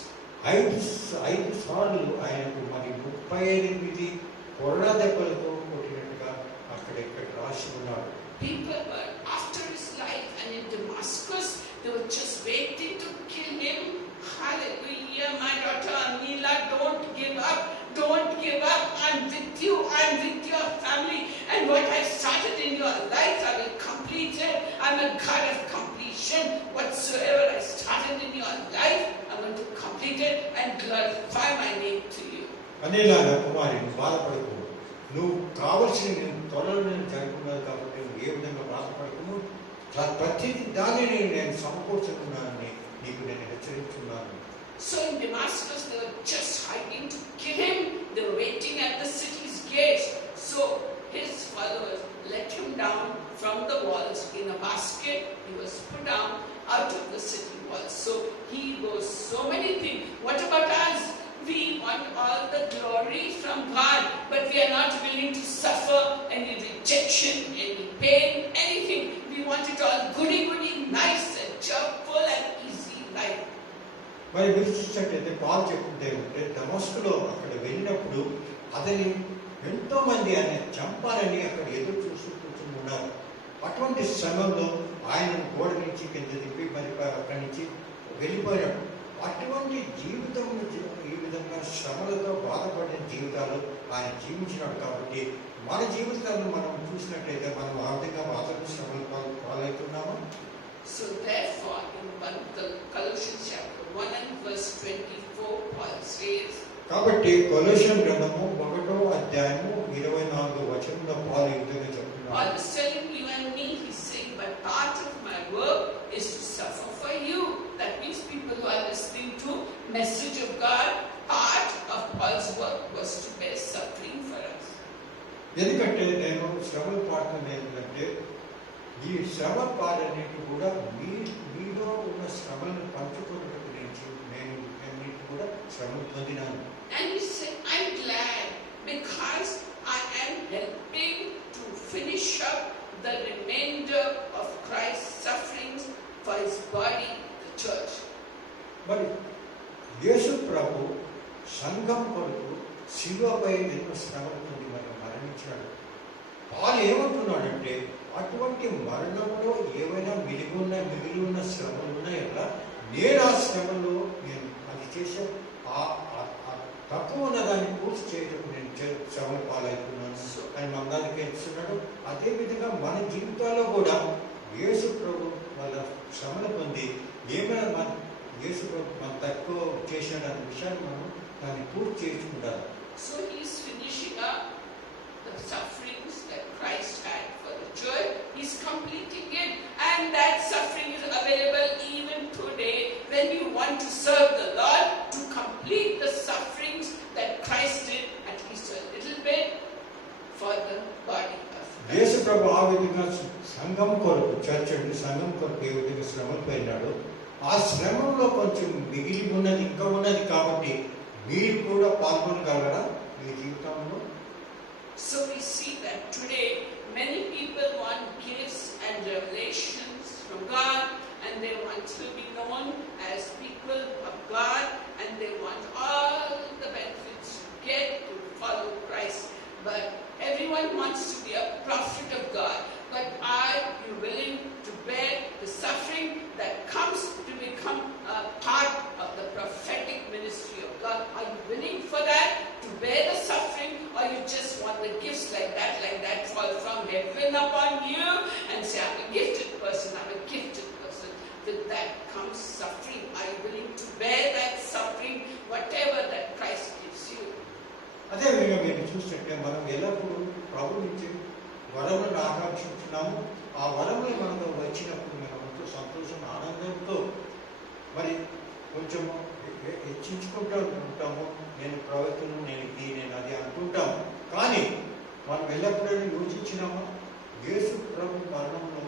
5 సార్లు ఆయనకు మరి 38 కొరడా దెబ్బలతో కొట్టినట్టుగా అక్కడ ఇక్కడ రాసి ఉన్నాడు. People were after his life, and in Damascus they were just waiting to kill him. Hallelujah, my daughter Anila, don't give up. I'm with you, I'm with your family, and what I started in your life I will complete it. I'm a God of completion. Whatsoever I started in your life I'm going to complete it and glorify my name to you. Anila కుమారి, బాధపడకు. నువ్వు కావలసిన త్వరలో నేను జరుగుతున్నాను కాబట్టి నువ్వు ఏ విధంగా బాధపడకు. ప్రతి దానిని నేను సమకూర్చుకున్నానని నీకు నేను హెచ్చరించున్నాను. So in Damascus they were just hiding to kill him. They were waiting at the city's gates. So his followers let him down from the walls in a basket. He was put down out of the city walls. So he was so many things. What about us? We want all the glory from God, but we are not willing to suffer any rejection, any pain, anything. We want it all goody, nice and cheerful and easy life. మరి మీరు చూసినట్టయితే పాలు చెప్తుంటే ఉంటే దమస్కులో అక్కడ వెళ్ళినప్పుడు అతని ఎంతో మంది ఆయన చంపాలని అక్కడ ఎదురు చూస్తూ కూర్చుని ఉన్నారు. అటువంటి సమయంలో ఆయన గోడ నుంచి కింద దింపి మరి అక్కడి నుంచి వెళ్ళిపోయాడు. అటువంటి జీవితం ఈ విధంగా శ్రమలతో బాధపడిన జీవితాలు ఆయన జీవించినాడు. కాబట్టి మన జీవితాలను మనం చూసినట్లయితే మనం ఆ విధంగా బాధలు శ్రమలు పాలవుతున్నాము. So therefore in Colossians chapter 1 and verse 24 Paul says, కాబట్టి కొలొస్సీయుల గ్రంథము 1వ అధ్యాయము 24వ వచనంలో పౌలు ఈ విధంగా చెప్తున్నాడు. Paul is telling you and me, he's saying, but part of my work is to suffer for you. That means people who are listening to message of God, part of Paul's work was to bear suffering for us. ఎందుకంటే నేను శ్రమలు పాడుతున్న ఏంటంటే ఈ శ్రమ పాడన్నిటి కూడా మీలో ఉన్న శ్రమలను పంచుకోవడానికి నేను కూడా శ్రమలు పొందినాను. And he said, I'm glad because I am helping to finish up the remainder of Christ's sufferings for his body, the church. మరి యేసు ప్రభు సంఘం కొరకు శిలువపై ఎన్నో శ్రమలు పొంది మరి మరణించాడు. పాలు ఏమంటున్నాడంటే అటువంటి మరణంలో ఏవైనా మిగిలి ఉన్న శ్రమలు ఉన్నాయా, నేను ఆ శ్రమలో నేను అది చేసే తక్కువ ఉన్నదాన్ని పూర్తి చేయడం నేను శ్రమలు పాలవుతున్నాను అని మనందరికీ ఇస్తున్నాడు. అదేవిధంగా మన జీవితాల్లో కూడా యేసు ప్రభు వాళ్ళ శ్రమలు పొంది ఏమైనా మన యేసు ప్రభు మన తక్కువ చేసిన విషయాన్ని మనం దాన్ని పూర్తి చేసుకుంటారు. So he is finishing up the sufferings that Christ had for the church. He is completing it, and that suffering is available even today when you want to serve the Lord, to complete the sufferings that Christ did, at least a little bit, for the body of Christ. యేసు ప్రభు ఆ విధంగా సంఘం కొరకు church సంఘం కొరకు ఏ విధంగా శ్రమలు పోయినాడు, ఆ శ్రమంలో కొంచెం మిగిలి ఉన్నది ఇంకా ఉన్నది కాబట్టి మీరు కూడా పాల్గొనగలరా మీ జీవితంలో? So we see that today many people want gifts and revelations from God, and they want to be known as as people of God, and they want all the benefits to get to follow Christ. But everyone wants to be a prophet of God. But are you willing to bear the suffering that comes to become a part of the prophetic ministry of God? Are you willing for that, to bear the suffering, or you just want the gifts like that fall from heaven upon you and say, I'm a gifted person, I'm a gifted person? With that comes suffering. Are you willing to bear that suffering, whatever that Christ gives you? అదేవిధంగా మీరు చూస్తుంటే మనం ఎల్లప్పుడూ ప్రభు నుంచి వరములను ఆకాంక్షించున్నాము. ఆ వరములు మనకు వచ్చినప్పుడు మనం ఎంతో సంతోషం ఆనందంతో మరి కొంచెం హెచ్చించుకుంటూ ఉంటాము. నేను ప్రవక్తను, నేను ఇది, నేను అది అనుకుంటాము. కానీ మనం ఎల్లప్పుడూ యోచించినామా, యేసు ప్రభు మరణంలో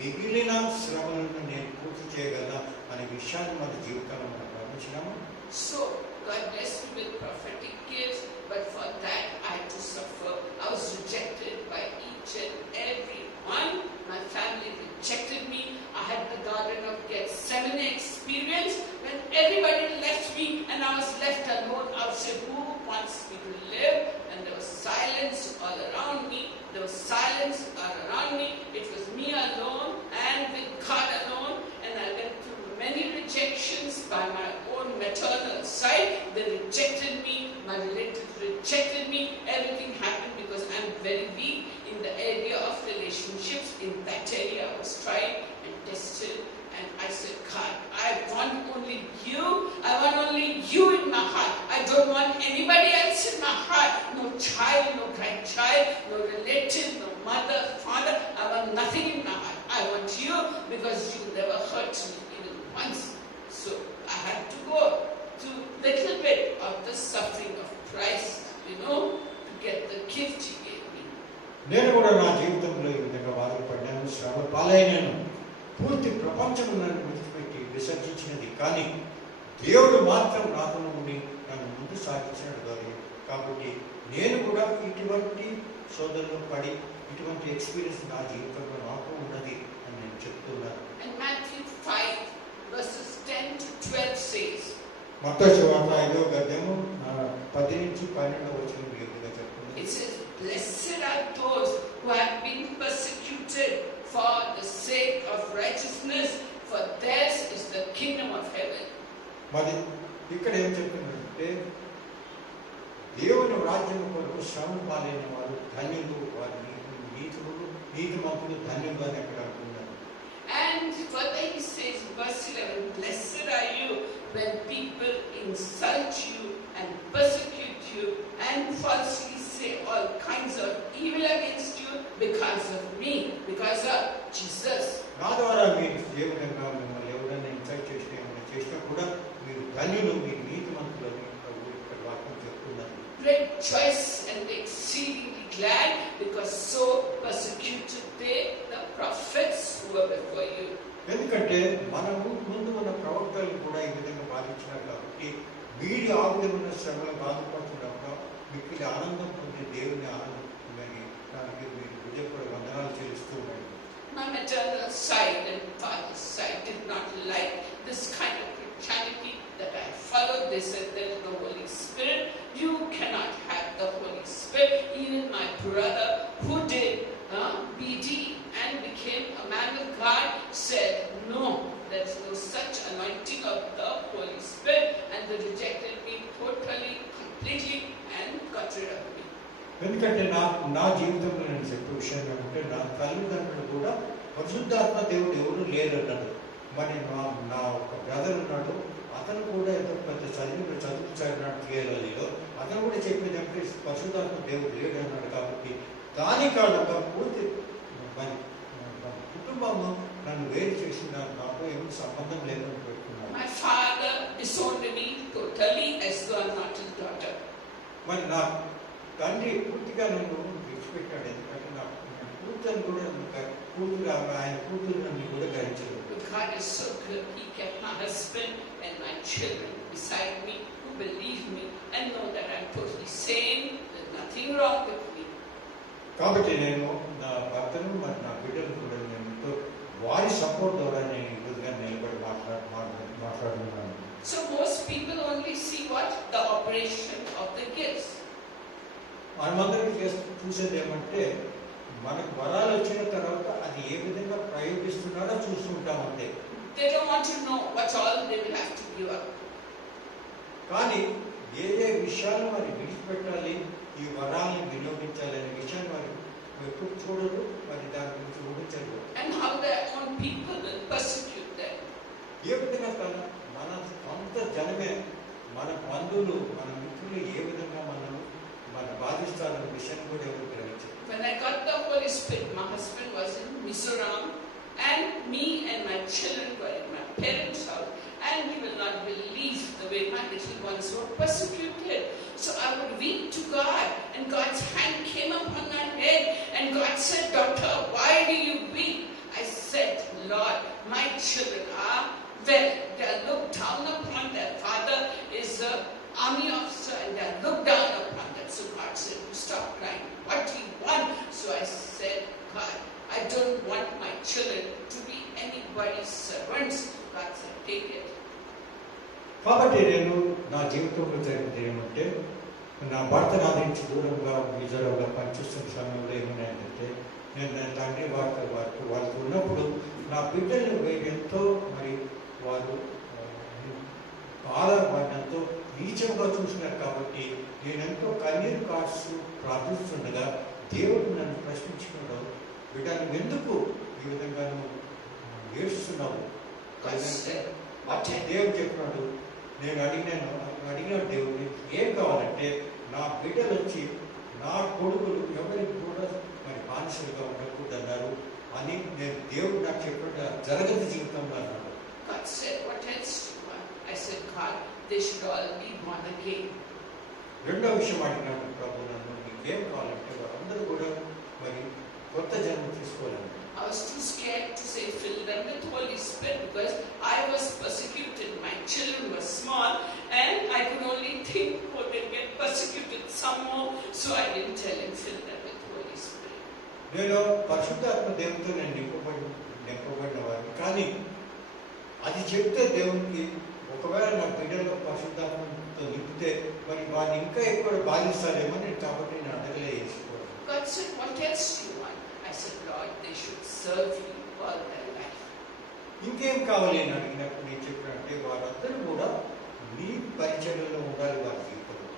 మిగిలిన శ్రమలను నేను పూర్తి చేయగలనా అనే విషయాన్ని మన జీవితంలో మనం గమనించినాము. So God blessed me with prophetic gifts, but for that I had to suffer. I was rejected by each and every one. My family rejected me. I had the Garden of Gethsemane experience when everybody left me and I was left alone outside. Who wants me to live? And there was silence all around me. There was silence all around me. It was me alone and with God alone. And I went through many rejections by my own maternal side. They rejected me. My relatives rejected me. Everything happened because I'm very weak in the area of relationships. In that area I was tried and tested. And I said, God, I want only you. I want only you in my heart. I don't want anybody else in my heart. No child, no grandchild, no relative, no mother, father. I want nothing in my heart. I want you because you never hurt me even once. So I had to go through a little bit of the suffering of Christ, to get the gift he gave me. నేను కూడా నా జీవితంలో ఈ విధంగా బాధపడ్డాను, శ్రమ పాలైనాను. పూర్తి ప్రపంచం నన్ను విడిచిపెట్టి విసర్జించినది, కానీ దేవుడు మాత్రం నాతో ఉండి నన్ను ముందు సాగించినట్టు కాదు. కాబట్టి నేను కూడా ఇటువంటి శోధనలో పడి ఇటువంటి ఎక్స్పీరియన్స్ నా జీవితంలో నాకు ఉన్నది అని నేను చెప్తున్నాను. And Matthew 5 verses 10 to 12 says, మత్తయి సువార్త 5వ అధ్యాయము 10 నుంచి 12వ వచనం ఈ విధంగా చెప్తుంది. It says, blessed are those who have been persecuted for the sake of righteousness, for theirs is the kingdom of heaven. మరి ఇక్కడ ఏం చెప్తున్నారంటే, దేవుని రాజ్యం కొరకు శ్రమ పాలైన వారు ధన్యులు, వారి నీతిమంతులు ధన్యులు అని అక్కడ అంటున్నారు. And further he says, verse 11, blessed are you when people insult you and persecute you and falsely say all kinds of evil against you because of me, because of Jesus. నా ద్వారా మీరు ఏ విధంగా మిమ్మల్ని ఎవరైనా ఇన్సల్ట్ చేసినా కూడా మీరు ధన్యులు, మీరు నీతిమంతులని ఇక్కడ వాక్యం చెప్తున్నారు. Rejoice and be exceedingly glad, because so persecuted they the prophets who were before you. ఎందుకంటే మనము ముందు ఉన్న ప్రవక్తలను కూడా ఈ విధంగా బాధించినారు కాబట్టి వీడి ఆ విధమైన శ్రమలు బాధపడుతున్నప్పుడు మీకు ఆనందం పొంది దేవుని ఆనందం పొందని దానికి మీరు హృదయపూర్వక వందనాలు చెల్లిస్తూ ఉండండి. My maternal side and father's side did not like this kind of Christianity that I followed. They said there is no Holy Spirit. You cannot have the Holy Spirit. Even my brother who did BD and became a man of God said, no, there is no such anointing of the Holy Spirit, and they rejected me totally, completely, and got rid of me. ఎందుకంటే నా జీవితంలో నేను చెప్పే విషయం ఏమంటే, నా తల్లిదండ్రులు కూడా పరిశుద్ధాత్మ దేవుడు ఎవరు లేరు అన్నాడు. మరి నా ఒక బ్రదర్ ఉన్నాడు, అతను కూడా ఎంతో పెద్ద చదువు చదివినాడు థియాలజీలో. అతను కూడా చెప్పేదంటే పరిశుద్ధాత్మ దేవుడు లేడు అన్నాడు. కాబట్టి దాని కారణంగా పూర్తి మరి కుటుంబం నన్ను వేరు చేసిన నాకు ఏమి సంబంధం లేదని పెట్టుకున్నాను. My father disowned me totally as though I'm not his daughter. మరి నా తండ్రి పూర్తిగా నన్ను విడిచిపెట్టాడు. ఎందుకంటే నా కూతురు కూడా ఆయన కూతురు నన్ను కూడా గ్రహించలేదు. God is so good. He kept my husband and my children beside me, who believe me and know that I'm totally sane. There's nothing wrong with me. కాబట్టి నేను నా భర్తను మరి నా బిడ్డను కూడా నేను వారి సపోర్ట్ ద్వారా నేను ఈ విధంగా నిలబడి మాట్లాడుతున్నాను. what? The operation of the gifts. మనమందరం చూసేది ఏమంటే మనకు వరాలు వచ్చిన తర్వాత అది ఏ విధంగా ప్రయోగిస్తున్నారో చూస్తుంటాం అంతే. They don't want to know what all they will have to give up. కానీ ఏ విషయాలు మరి విడిచిపెట్టాలి, ఈ వరాలను వినియోగించాలి అనే విషయాన్ని మరి ఎప్పుడు చూడరు, మరి దాని గురించి ఊహించరు. And how their own people will persecute them. ఏ విధంగా మన సొంత జనమే, మన బంధువులు, మన మిత్రులు ఏ విధంగా మన బాధిస్తారనే విషయాన్ని కూడా ఎవరు గ్రహించారు. When I got the Holy Spirit, my husband was in Mizoram, and me and my children were in my parents' house, and you will not believe the way my little ones were persecuted. So I would weep to God, and God's hand came upon my head, and God said, "Daughter, why do you weep?" I said, "Lord, my children are well. They are looked down upon. Their father is an army officer, and they are looked down upon them." So God said, "Stop crying. What do you want?" So I said, "God, I don't want my children to be anybody's servants." God said, "Take it." కాబట్టి నేను నా జీవితంలో జరిగింది ఏమంటే, నా భర్తను ఆదరించి దూరంగా మిజోరంలో పనిచేస్తున్న సమయంలో ఏమైందంటే, నేను నా తండ్రి వారితో ఉన్నప్పుడు నా బిడ్డలు ఎంతో మరి వారు వారిని ఎంతో నీచంగా చూసినారు. కాబట్టి నేను ఎంతో కన్నీరు కాస్తూ ప్రార్థిస్తుండగా దేవుడు నన్ను ప్రశ్నించుకున్నాడు, బిడ్డ నువ్వు ఎందుకు ఈ విధంగా నువ్వు ఏడుస్తున్నావు? దేవుడు చెప్పినాడు, నేను అడిగిన దేవుడిని ఏం కావాలంటే, నా బిడ్డలు వచ్చి నా కొడుకులు ఎవరికి కూడా మరి బానిసలుగా ఉండకూడదన్నారు అని నేను దేవుడు నాకు చెప్పిన జరగని జీవితంలో అన్నాడు. God said, "What else do you want?" I said, "God, they should all be born again." రెండో విషయం అడిగినాడు ప్రభు నన్ను, నీకేం కావాలంటే వారందరూ కూడా మరి కొత్త జన్మ తీసుకోవాలని. I was too scared to say fill them with Holy Spirit because I was persecuted. My children were small and I could only think, oh, they'll get persecuted some more. So I didn't tell him fill them with Holy Spirit. నేను పరిశుద్ధాత్మ దేవునితో నేను నింపబడిన వాడిని. కానీ అది చెప్తే దేవునికి, ఒకవేళ నా బిడ్డలో పరిశుద్ధాత్మతో నింపితే మరి వారిని ఇంకా ఎక్కువ బాధిస్తారేమో నేను, కాబట్టి నేను అడగలే వేసుకోవాలి. God said, "What else do you want?" I said, "Lord, they should serve you all their life." ఇంకేం కావాలి అని అడిగినప్పుడు నేను చెప్పినట్టే వారందరూ కూడా నీ పరిచర్యలో ఉండాలి వారి జీవితంలో.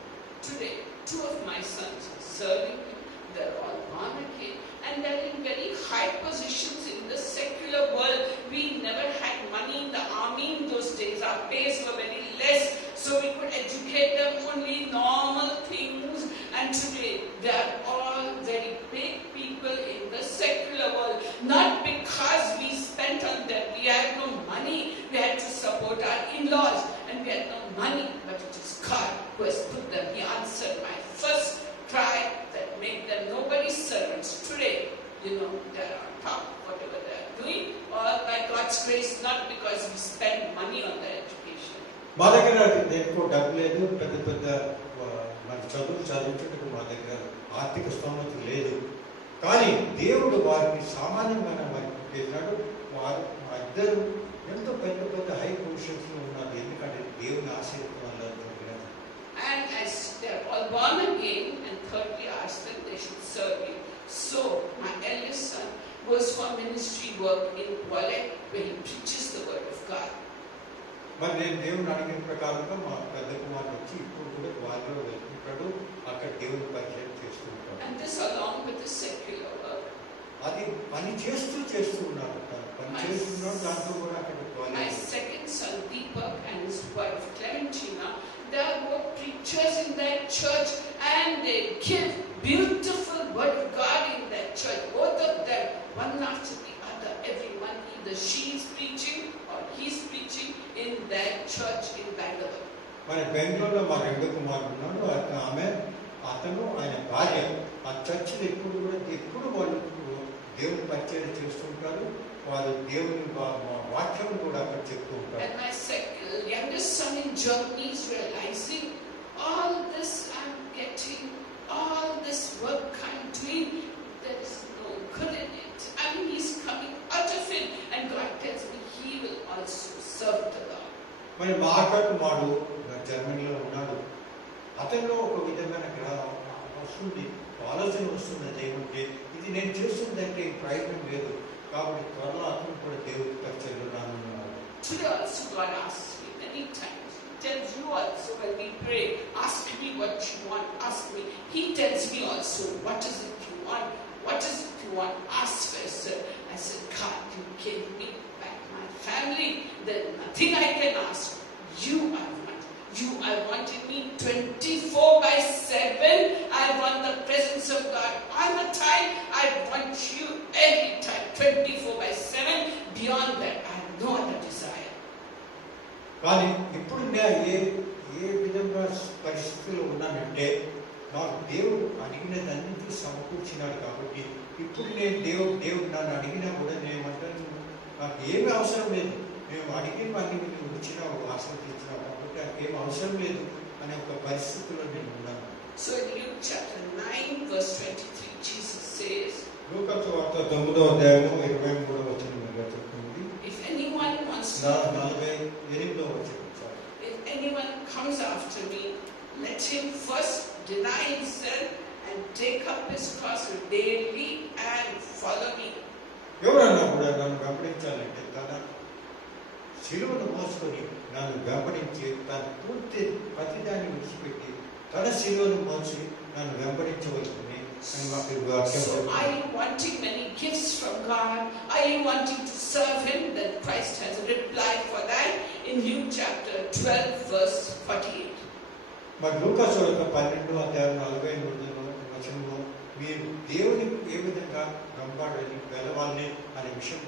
Today, 2 of my sons are serving me. They're all born again and they're in very high positions in the secular world. We never had money in the army in those days. Our pays were very less, so we could educate them only normal things. And today, they are all very big people in the secular world. Not because we spent on them. We had no money. We had to support our in-laws and we had no money. But it is God who has put them. He answered my first cry that made them nobody's servants. Today, they are on top, whatever they are doing, or by God's grace, not because we spend money on their education. మా దగ్గర ఎక్కువ డబ్బు లేదు, పెద్ద మన చదువులు చదివించడానికి మా దగ్గర ఆర్థిక స్తోమత లేదు. కానీ దేవుడు వారిని సామాన్యంగా మరి చేసినాడు. వారు మా ఇద్దరు ఎంతో పెద్ద హై పొజిషన్స్లో ఉన్నారు, ఎందుకంటే దేవుని ఆశీర్వాదం వల్ల జరిగినది. And as they are all born again, and thirdly asked them they should serve you. So my eldest son goes for ministry work in Kuala where he preaches the word of God. మరి నేను దేవుని అడిగిన ప్రకారంగా మా పెద్ద కుమారుడు వచ్చి ఇప్పుడు కూడా వాళ్ళలో వెళ్తుంటాడు, అక్కడ దేవుని పరిచయం చేస్తూ ఉంటాడు. And this along with the secular work. అది పని చేస్తూ ఉన్నాడు, పని చేస్తున్నాడు, దాంతో కూడా అక్కడ. My second son Deepak and his wife Clementina, they are both preachers in their church and they give beautiful word of God in their church. Both of them, one after the other, everyone, either she is preaching or he is preaching in their church in Bangalore. మన బెంగళూరులో మా రెండో కుమారుడు ఉన్నాడు, అతను ఆయన భార్య ఆ చర్చిలో ఎప్పుడు వాళ్ళు దేవుని పరిచయం చేస్తుంటారు, వారు దేవుని వాక్యం కూడా అక్కడ చెప్తూ ఉంటారు. And my youngest son in Germany is realizing all this I'm getting, all this work I'm doing, there is no good in it. I mean, he's coming out of it and God tells me he will also serve the Lord. మరి మా అక్క కుమారుడు జర్మనీలో ఉన్నాడు. అతనిలో ఒక విధమైన వస్తుంది, ఆలోచన వస్తున్నది ఏమంటే ఇది నేను చేస్తుందంటే ప్రయోజనం లేదు, కాబట్టి త్వరలో అతను కూడా దేవుడికి పరిచయంలో రానున్నాడు. Today also God asks me many times. He tells you also when we pray, ask me what you want, ask me. He tells me also, what is it you want? What is it you want? Ask first. I said, God, you gave me back my family. There's nothing I can ask. You I want. You I want in me 24/7. I want the presence of God all the time. I want you anytime, 24/7. Beyond that, I have no other desire. కానీ ఇప్పుడు నేను ఏ విధంగా పరిస్థితుల్లో ఉన్నానంటే నాకు దేవుడు అడిగినదన్నింటినీ సమకూర్చినాడు. కాబట్టి ఇప్పుడు నేను దేవుడు నన్ను అడిగినా కూడా నేను ఏమంటాను, నాకు ఏమీ అవసరం లేదు, మేము అడిగినవన్నీ నువ్వు ఇచ్చినావు, ఆశీర్వదించినావు, కాబట్టి నాకు ఏమి అవసరం లేదు అనే ఒక పరిస్థితిలో నేను ఉన్నాను. So in Luke chapter 9 verse 23, Jesus says, లూకా సువార్త 9వ అధ్యాయము 23వ వచనంలో చెప్తుంది. if anyone wants to 48వ వచనం. if anyone comes after me, let him first deny himself and take up his cross daily and follow me. ఎవరన్నా కూడా నన్ను వెంబడించాలంటే తన శిలువను మోసుకొని నన్ను వెంబడించి తన పూర్తి ప్రతిదాన్ని విడిచిపెట్టి తన శిలువను మోసి నన్ను వెంబడించవలసింది అని మాకు వాక్యం So చెప్తుంది. are you wanting many gifts from God? Are you wanting to serve him? Then Christ has a reply for that in Luke chapter 12 verse 48. మరి లూకా సువార్త 12వ అధ్యాయం 43వ వచనంలో మీరు దేవుని ఏ విధంగా వెళ్ళాలని అనే విషయం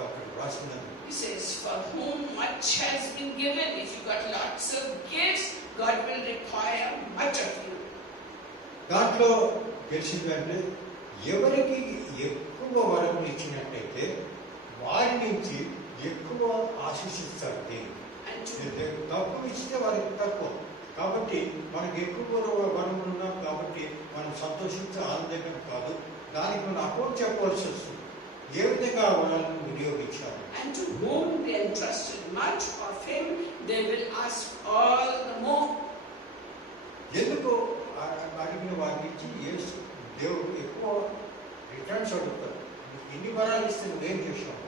అక్కడ రాస్తున్నారు. He says, for whom much has been given, if you got lots of gifts, God will require much of you. దాంట్లో తెలిసిందంటే ఎవరికి ఎక్కువ వరములు ఇచ్చినట్టయితే వారి నుంచి ఎక్కువ ఆశీర్వదిస్తాడు దేవుడు. తక్కువ ఇస్తే వారికి తక్కువ. కాబట్టి మనకు ఎక్కువ వరములు ఉన్నాం కాబట్టి మనం సంతోషించే ఆనందం కాదు, దానికి మనం అకౌంట్ చెప్పవలసి వస్తుంది, ఏ విధంగా వరాలను వినియోగించాలి. And to whom they entrusted much of him, they will ask all the more. ఎందుకు అడిగిన వారి నుంచి దేవుడు ఎక్కువ రిటర్న్స్ అడుగుతారు. ఎన్ని వరాలు ఇస్తే నువ్వేం చేసావు?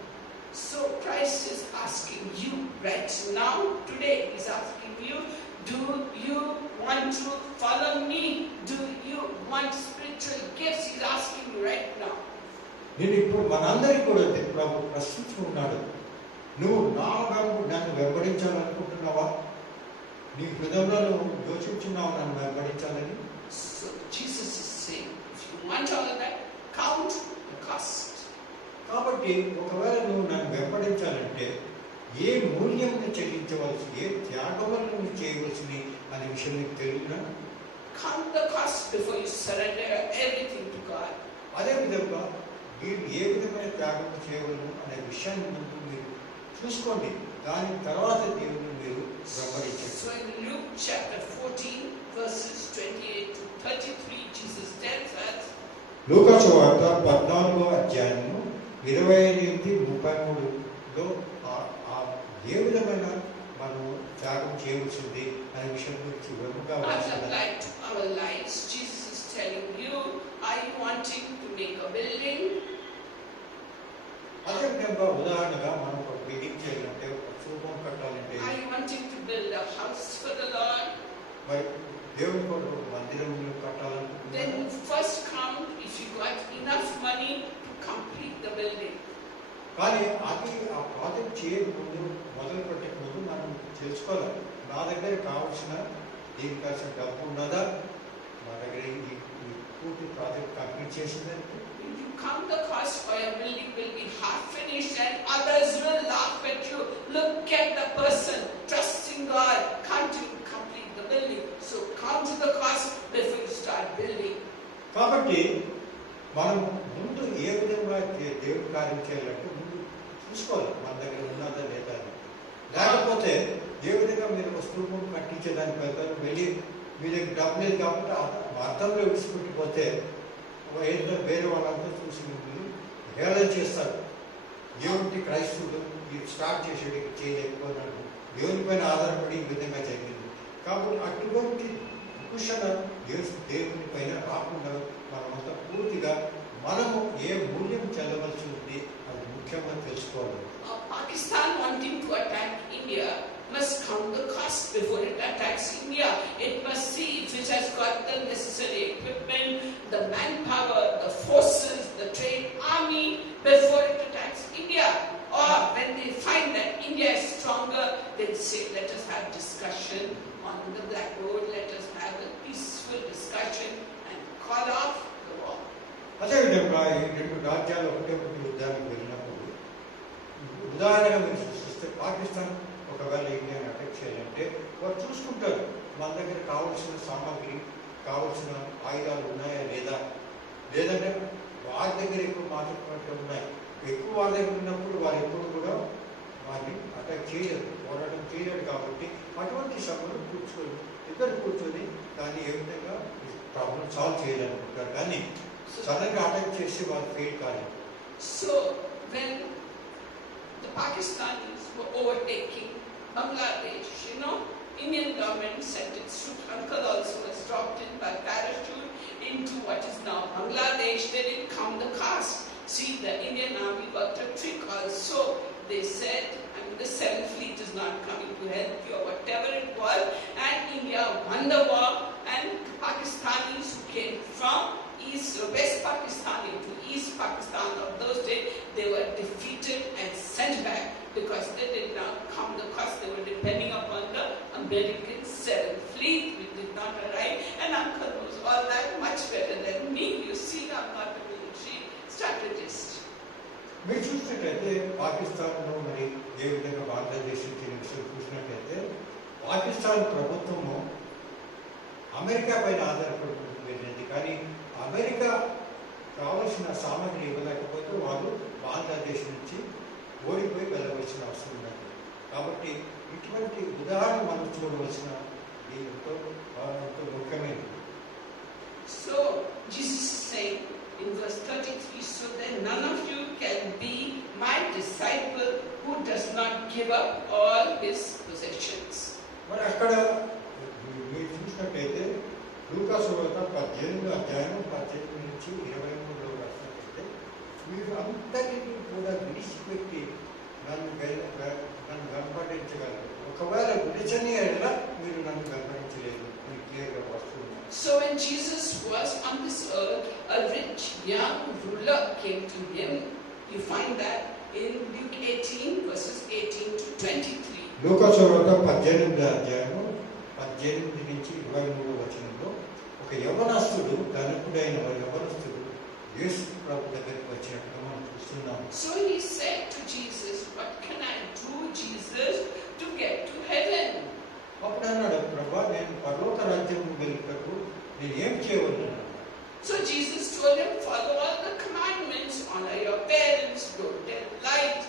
So Christ is asking you right now, today he's asking you, do you want to follow me? Do you want spiritual gifts? He's asking you right now. నేను ఇప్పుడు మనందరికీ కూడా ప్రభు ప్రశ్నించుకున్నాడు, నువ్వు నన్ను వెంబడించాలనుకుంటున్నావా? నీ హృదయంలో నువ్వు యోచించున్నావు నన్ను వెంబడించాలని. So Jesus is saying, if you want all of that, count the cost. కాబట్టి ఒకవేళ నువ్వు నన్ను వెంబడించాలంటే ఏ మూల్యం చెల్లించవలసి, ఏ త్యాగములను నువ్వు చేయవలసింది అనే విషయం నీకు తెలియదా? Count the cost before you surrender everything to God. అదే విధంగా మీరు ఏ విధమైన త్యాగం చేయగలరు అనే విషయాన్ని ముందు మీరు చూసుకోండి, దాని తర్వాత దేవుని మీరు వెంబడించండి. So in Luke chapter 14 verses 28 to 33, Jesus tells us, లూకా సువార్త 14వ అధ్యాయము 28-33లో ఏ విధమైన మనం త్యాగం చేయవలసింది అనే విషయం గురించి వివరంగా as applied to our lives, Jesus is telling you, are you wanting to make a building? అదే విధంగా ఉదాహరణగా మనం ఒక బిల్డింగ్ చేయాలంటే, ఒక శుభం కట్టాలంటే, Are you wanting to build a house for the Lord? మరి దేవుని కొరకు ఒక మందిరం Then కట్టాలనుకుంటున్నాను. you first count if you got enough money to complete the building. కానీ అది ఆ ప్రాజెక్ట్ చేయకముందు, మొదలు పెట్టే ముందు మనం తెలుసుకోవాలి, నా దగ్గర కావాల్సిన దీనికి కావాల్సిన డబ్బు ఉన్నదా, నా దగ్గర ఈ పూర్తి ప్రాజెక్ట్ కంప్లీట్ చేసిందంటే. If you count the cost for your building will be half finished and others will laugh at you. Look at the person trusting God, can't you complete the building? So count the cost before you start building. కాబట్టి మనం ముందు ఏ విధంగా దేవుడి కార్యం చేయాలంటే ముందు చూసుకోవాలి, మన దగ్గర ఉన్నదా లేదా. లేకపోతే ఏ విధంగా మీరు ఒక స్తూపం కట్టించేదానికి వెళ్తారు, వెళ్ళి మీ దగ్గర డబ్బు లేదు కాబట్టి అర్థంలో విడిచిపెట్టిపోతే ఏదో వేరే వాళ్ళంతా చూసి మీరు హేళన చేస్తారు. దేవుడి క్రైస్తవుడు మీరు స్టార్ట్ చేసేది చేయలేకపోయినాడు, దేవుని పైన ఆధారపడి ఈ విధంగా జరిగింది. కాబట్టి అటువంటి దూషణ దేవుని పైన రాకుండా మనమంతా పూర్తిగా మనము ఏ మూల్యం చెల్లవలసి ఉంది అది ముఖ్యంగా తెలుసుకోవాలి. Pakistan wanting to attack India must count the cost before it attacks India. It must see if it has got the necessary equipment, the manpower, the forces, the trained army before it attacks India. Or when they find that India is stronger, they'll say, let us have discussion on the blackboard, let us have a peaceful discussion and call off the war. అదేవిధంగా ఈ రెండు రాజ్యాలు ఒకటే యుద్ధానికి వెళ్ళినప్పుడు ఉదాహరణగా మీరు చూస్తే పాకిస్తాన్ ఒకవేళ ఇండియాని అటాక్ చేయాలంటే వారు చూసుకుంటారు మన దగ్గర కావాల్సిన సామాగ్రి కావాల్సిన ఆయుధాలు ఉన్నాయా లేదా, లేదంటే వారి దగ్గర ఎక్కువ మాత్రమే ఉన్నాయి. ఎక్కువ వారి దగ్గర ఉన్నప్పుడు వారు ఎప్పుడు కూడా వారిని అటాక్ చేయరు, పోరాటం చేయరు. కాబట్టి అటువంటి సభలు ఇద్దరు కూర్చొని దాన్ని ఏ విధంగా ప్రాబ్లం సాల్వ్ చేయాలనుకుంటారు, కానీ సడన్గా అటాక్ చేసి వారు ఫెయిల్ కాలేదు. So when the Pakistanis were overtaking Bangladesh, Indian government sent its troops. Uncle also was dropped in by parachute into what is now Bangladesh. They didn't count the cost. See, the Indian army got a trick also. They said, the 7th Fleet is not coming to help you, or whatever it was. And India won the war, and Pakistanis who came from West Pakistan into East Pakistan of those days, they were defeated and sent back because they did not count the cost. They were depending upon the American 7th Fleet, which did not arrive. And Uncle knows all that much better than me. You see, I'm not a military strategist. మీరు చూసినట్లయితే పాకిస్తాన్లో మరి ఏ విధంగా బంగ్లాదేశ్ విషయం చూసినట్లయితే పాకిస్తాన్ ప్రభుత్వము America పైన ఆధారపడుతుంది. కానీ అమెరికా కావలసిన సామాగ్రి ఇవ్వలేకపోతే వాళ్ళు బంగ్లాదేశ్ నుంచి ఓడిపోయి వెళ్ళవలసిన అవసరం ఉన్నది. కాబట్టి ఇటువంటి ఉదాహరణ మనం చూడవలసిన ఎంతో ముఖ్యమైనది. So Jesus is saying in verse 33, so then none of you can be my disciple who does not give up all his possessions. మరి అక్కడ మీరు చూసినట్టయితే లూకా సువార్త 18వ అధ్యాయం 18 నుంచి 23 వరకు మీరు అందరినీ కూడా విడిచిపెట్టి నన్ను వెంబడించగలరు. ఒకవేళ విడిచని ఎడల మీరు నన్ను వెంబడించలేదు అని క్లియర్గా వస్తుంది. So when Jesus was on this earth, a rich young ruler came to him. You find that in Luke 18 verses 18 to 23. లూకా సువార్త 18వ అధ్యాయం 18 నుంచి 23 వచనంలో ఒక యవనస్తుడు ధనికుడైన యవనస్తుడు యేసు ప్రభు దగ్గరికి వచ్చినట్టు మనం చూస్తున్నాం. So he said to Jesus, what can I do, Jesus, to get to heaven? అప్పుడు అన్నాడు, ప్రభా నేను పరలోక రాజ్యం వెళ్ళుటకు నేను ఏం చేయవలను? So Jesus told him, follow all the commandments, honor your parents, don't tell lies,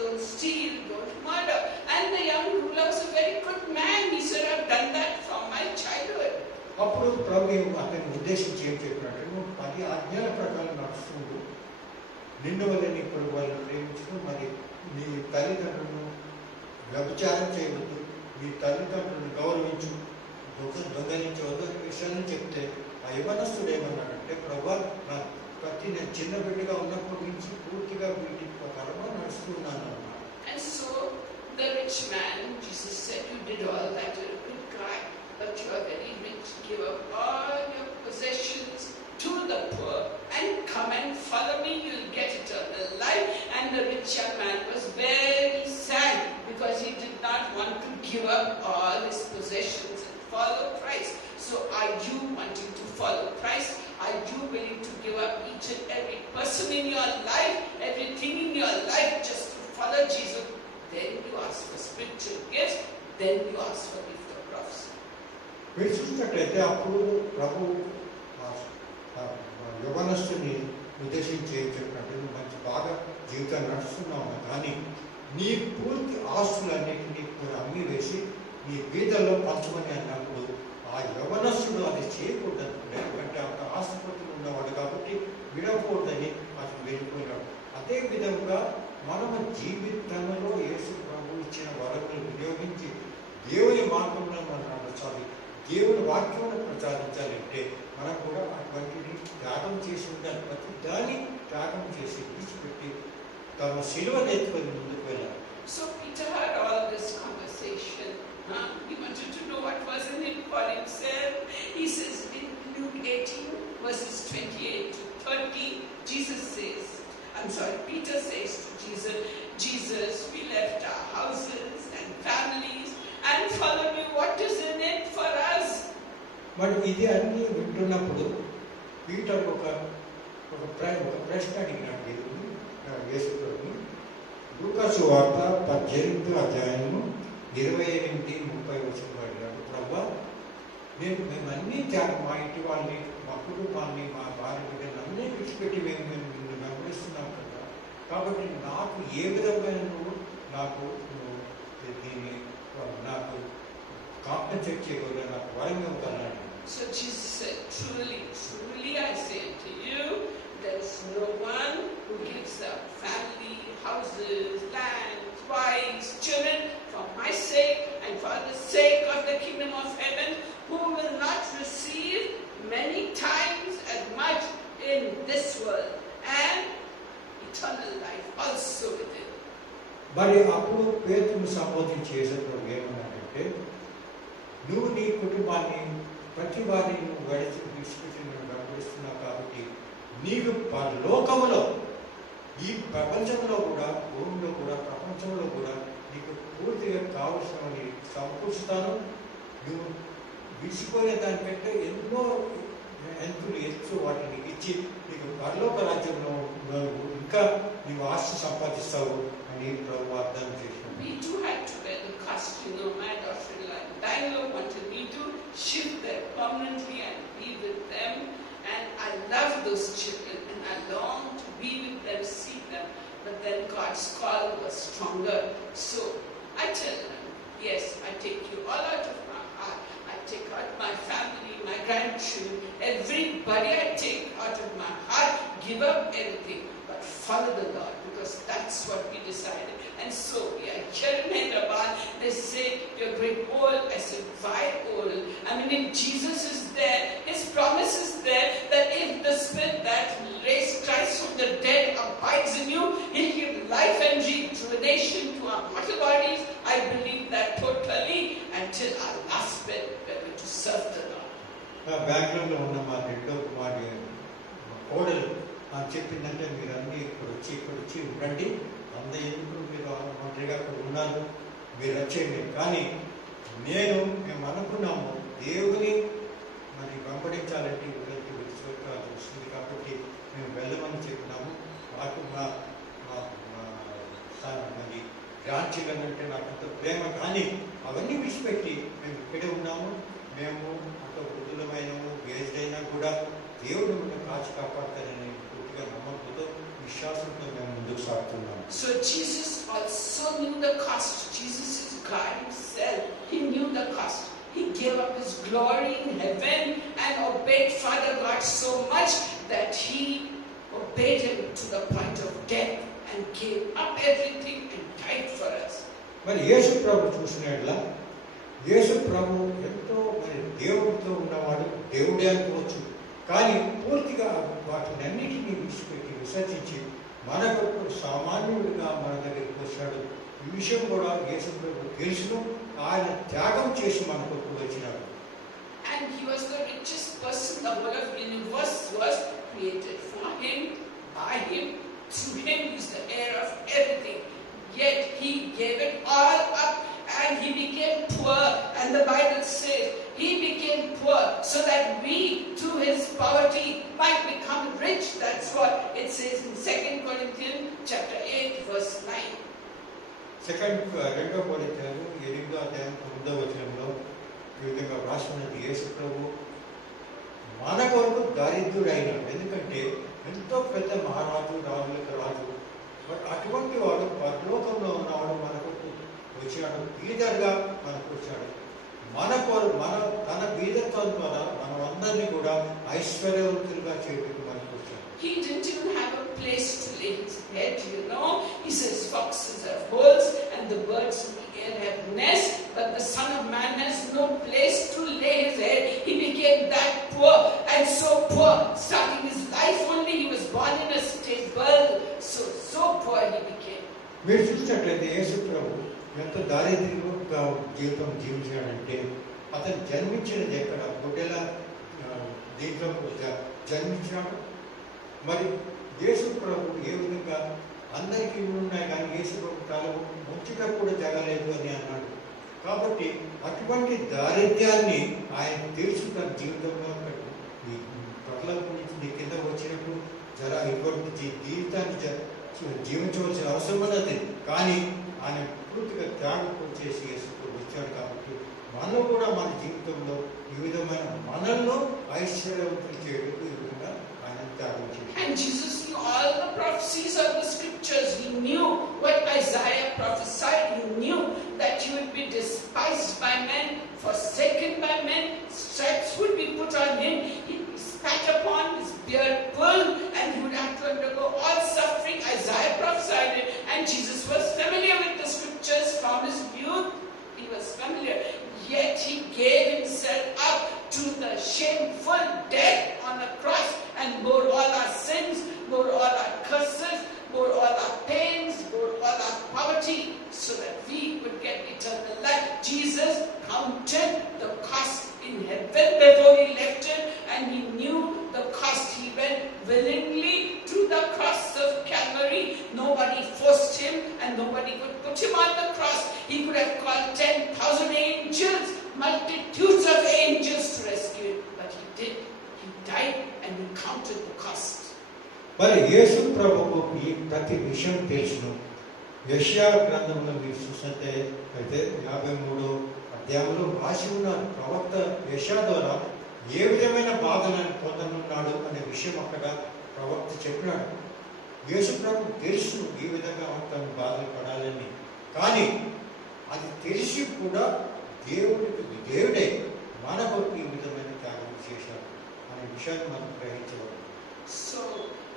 don't steal, don't murder. And the young ruler was a very good man. He said, I've done that from my childhood. అప్పుడు ప్రభు అతన్ని ఉద్దేశించి ఏం చెప్పినట్టు, నువ్వు 10 ఆజ్ఞల ప్రకారం నడుస్తుంది, నిన్ను వల్ల నీ పొరుగు వాళ్ళని ప్రేమించు, మరి నీ తల్లిదండ్రులను వ్యభిచారం చేయవద్దు, నీ తల్లిదండ్రులను గౌరవించు, దొంగలించవద్దు అనే విషయాన్ని చెప్తే ఆ యవనస్తుడు ఏమన్నాడంటే, ప్రభా నా ప్రతి నేను చిన్న బిడ్డగా ఉన్నప్పటి నుంచి పూర్తిగా వీటి ప్రకారంగా నడుస్తున్నాను అన్నాడు. And so the rich man, Jesus said, you did all that, you're a good guy, but you are very rich. Give up all your possessions to the poor and come and follow me, you'll get eternal life. And the rich young man was very sad because he did not want to give up all his possessions and follow Christ. So are you wanting to follow Christ? Are you willing to give up each and every person in your life, everything in your life, just to follow Jesus? Then you ask for spiritual gifts, then you ask for gift of prophecy. మీరు చూసినట్లయితే అప్పుడు ప్రభు యవనస్తుని ఉద్దేశించి ఏం చెప్పినట్టు, నువ్వు మంచి బాగా జీవితాన్ని నడుస్తున్నావు, కానీ నీ పూర్తి ఆస్తులన్నింటినీ అమ్మి వేసి నీ బీదల్లో పంచమని అన్నప్పుడు ఆ యవనస్తుడు అది చేయకూడదు. ఎందుకంటే అంత ఆస్తిపతులు ఉన్నవాడు కాబట్టి విడకూడదని అతను వెళ్ళిపోయినాడు. అదే విధంగా మనము జీవితంలో యేసు ప్రభు ఇచ్చిన వరములు వినియోగించి దేవుని మార్గంలో మనం దేవుని వాక్యమును ప్రచారించాలంటే మనం కూడా అటువంటిది త్యాగం చేసి ఉండాలి. ప్రతి దాన్ని త్యాగం చేసి విడిచిపెట్టి తమ సిలువను ఎత్తుకొని ముందుకు వెళ్ళాలి. So Peter had all this conversation. He wanted to know what was in it for himself. He says in Luke 18 verses 28 to 30, Peter says to Jesus, we left our houses and families and followed you. What is in it for us? మరి ఇది అన్ని వింటున్నప్పుడు Peter ఒక ప్రశ్న అడిగినాడు దేవుని, యేసుప్రభుని. లూకాసు వార్త 18వ అధ్యాయము 28-30 అడిగాడు, ప్రభువా మేము అన్ని మా ఇంటి వాళ్ళని, మా కుటుంబాన్ని, మా భార్య బిడ్డలు అన్నీ విడిచిపెట్టి మేము నిన్ను వెంబడిస్తున్నాం కదా, కాబట్టి నాకు ఏ విధమైన నాకు దీన్ని నాకు కాంపెన్సేట్ చేయగలరా, నాకు వరం ఇవ్వగలరా? So Jesus said, truly, truly I say unto you, there is no one who gives up family, houses, lands, wives, children for my sake and for the sake of the kingdom of heaven, who will not receive many times as much in this world and eternal life also with it. మరి అప్పుడు పేతురు సంబోధించి యేసుప్రభు ఏమన్నాడంటే, నువ్వు నీ కుటుంబాన్ని ప్రతి వారిని నువ్వు విడిచిపెట్టి నువ్వు వెంబడిస్తున్నావు కాబట్టి నీకు లోకములో, ఈ ప్రపంచంలో కూడా, భూమిలో కూడా, ప్రపంచంలో కూడా నీకు పూర్తిగా కావలసినవని సమకూరుస్తాను. నువ్వు విడిచిపోయే దానికంటే ఎన్నో ఎంతులు ఎత్తు వాటిని ఇచ్చి నీకు పరలోక రాజ్యంలో ఇంకా నీవు ఆస్తి సంపాదిస్తావు అని ప్రభు వాగ్దానం చేశాడు. We too had to bear the cost, my daughter-in-law in Bangalore wanted me to shift there permanently and be with them, and I love those children and I long to be with them, see them, but then God's call was stronger. So I tell them, yes, I take you all out of my heart. I take out my family, my grandchildren, everybody I take out of my heart, give up everything, but follow the Lord, because that's what we decided. And so we are here in Hyderabad. They say, you're great old. I said, why old? I mean, if Jesus is there, His promise is there, that if the Spirit that raised Christ from the dead abides in you, He'll give life and rejuvenation to our mortal bodies. I believe that totally, until our last breath, we're going to serve the Lord. బ్యాంగ్లూర్లో ఉన్న మా రెండో కుమారి కోడలు చెప్పిందంటే, మీరు అన్నీ ఇక్కడ వచ్చి రండి, అంత ఎందుకు మీరు ఒంటరిగా అక్కడ ఉన్నారు, మీరు వచ్చేయండి. కానీ మేము అనుకున్నాము, దేవుని మరి వెంబడించాలంటే ఊరికి విడిచిపెట్టాల్సి వస్తుంది కాబట్టి మేము వెళ్ళమని చెప్పినాము. మాకు మరి గ్రాండ్ చిల్డ్రన్ అంటే నాకు అంత ప్రేమ, కానీ అవన్నీ విడిచిపెట్టి మేము ఇక్కడే ఉన్నాము. మేము అంత వృద్ధులమైనము, ఏజ్డ్ అయినా కూడా దేవుడు మనం కాచి కాపాడతారని పూర్తిగా నమ్మకంతో, విశ్వాసంతో మేము ముందుకు సాగుతున్నాము. So Jesus also knew the cost. Jesus is God Himself. He knew the cost. He gave up His glory in heaven and obeyed Father God so much that He obeyed Him to the point of death and gave up everything and died for us. మరి యేసు ప్రభు చూసినట్లా, యేసు ప్రభు ఎంతో మరి దేవుడితో ఉన్నవాడు, దేవుడే అనుకోవచ్చు, కానీ పూర్తిగా వాటిని అన్నిటినీ విడిచిపెట్టి విసర్జించి మన కొరకు సామాన్యుడిగా మన దగ్గరికి వచ్చాడు. ఈ విషయం కూడా యేసు ప్రభు తెలుసును, ఆయన త్యాగం చేసి మన కొరకు వచ్చినాడు. And He was the richest person. The whole of the universe was created for Him, by Him, through Him. He is the heir of everything. Yet He gave it all up and He became poor. And the Bible says He became poor so that we, through His poverty, might become rich. That's what it says in 2 Corinthians chapter 8 verse 9. 2 కొరింథీయులు 8వ అధ్యాయం 9వ వచనంలో ఈ విధంగా రాసినది, యేసు ప్రభు మన కొరకు దరిద్రుడైనాడు. ఎందుకంటే ఎంతో పెద్ద మహారాజు, రాజులకు రాజు, అటువంటి వాడు పరలోకంలో ఉన్నవాడు మన కొరకు వచ్చాడు, బీదర్గా మనకు వచ్చాడు. తన బీదత్వం ద్వారా మనమందరినీ కూడా ఐశ్వర్యవంతులుగా చేయడానికి మనకు వచ్చాడు. He didn't even have a place to lay His head, He says foxes have holes and the birds of the air have nests, that the Son of Man has no place to lay his head. He became that poor, and so poor, starting his life only, he was born in a stable. So poor he became. మీరు చూసినట్లయితే యేసు ప్రభు ఎంత దారిద్ర్యంగా జీవితం జీవించాడంటే అతను జన్మించినది ఎక్కడ గుడ్డెల దీంట్లో జన్మించాడు. మరి యేసు ప్రభు ఏ విధంగా అందరికీ ఉన్నాయి కానీ యేసు ప్రభు తల ముంచుగా కూడా జరగలేదు అని అన్నాడు. కాబట్టి అటువంటి దారిద్ర్యాన్ని ఆయన తెలుసు తన జీవితంలో ఈ పట్ల నుంచి కింద వచ్చినప్పుడు ఇటువంటి జీవితాన్ని జీవించవలసిన అవసరం ఉన్నది. కానీ ఆయన పూర్తిగా త్యాగం చేసి యేసు ప్రభు ఇచ్చాడు. కాబట్టి మనలో కూడా మన జీవితంలో ఈ విధమైన మనల్లో ఐశ్వర్యవంతులు చేయడం ఈ విధంగా ఆయన త్యాగం చేశాడు. And Jesus knew all the prophecies of the scriptures. He knew what Isaiah prophesied. He knew that he would be despised by men, forsaken by men, stripes would be put on him, he'd be spat upon, his beard pulled, and he would have to undergo all suffering. Isaiah prophesied it, and Jesus was familiar with the scriptures from his youth. He was familiar. Yet he gave himself up to the shameful death on the cross and bore all our sins, bore all our curses, bore all our pains, bore all our poverty, so that we would get eternal life. Jesus counted the cost in heaven before he left it, and he knew the cost. He went willingly to the cross of Calvary. Nobody forced him, and nobody could put him on the cross. He could have called 10,000 angels, multitudes of angels to rescue him, but he did. He died, and he counted the cost. మరి యేసు ప్రభువు ఈ ప్రతి విషయం తెలుసును. యెషయా గ్రంథంలో మీరు చూసినట్టే అయితే 53 అధ్యాయంలో రాసి ఉన్న ప్రవక్త యెషయా ద్వారా ఏ విధమైన బాధలను పొందనున్నాడు అనే విషయం అక్కడ ప్రవక్త చెప్పినాడు. యేసు ప్రభు తెలుసు ఈ విధంగా తను బాధలు పడాలని. కానీ అది తెలిసి కూడా దేవుడే మన కొరకు ఈ విధమైన త్యాగం చేశాడు అనే విషయాన్ని మనం గ్రహించవాలి. So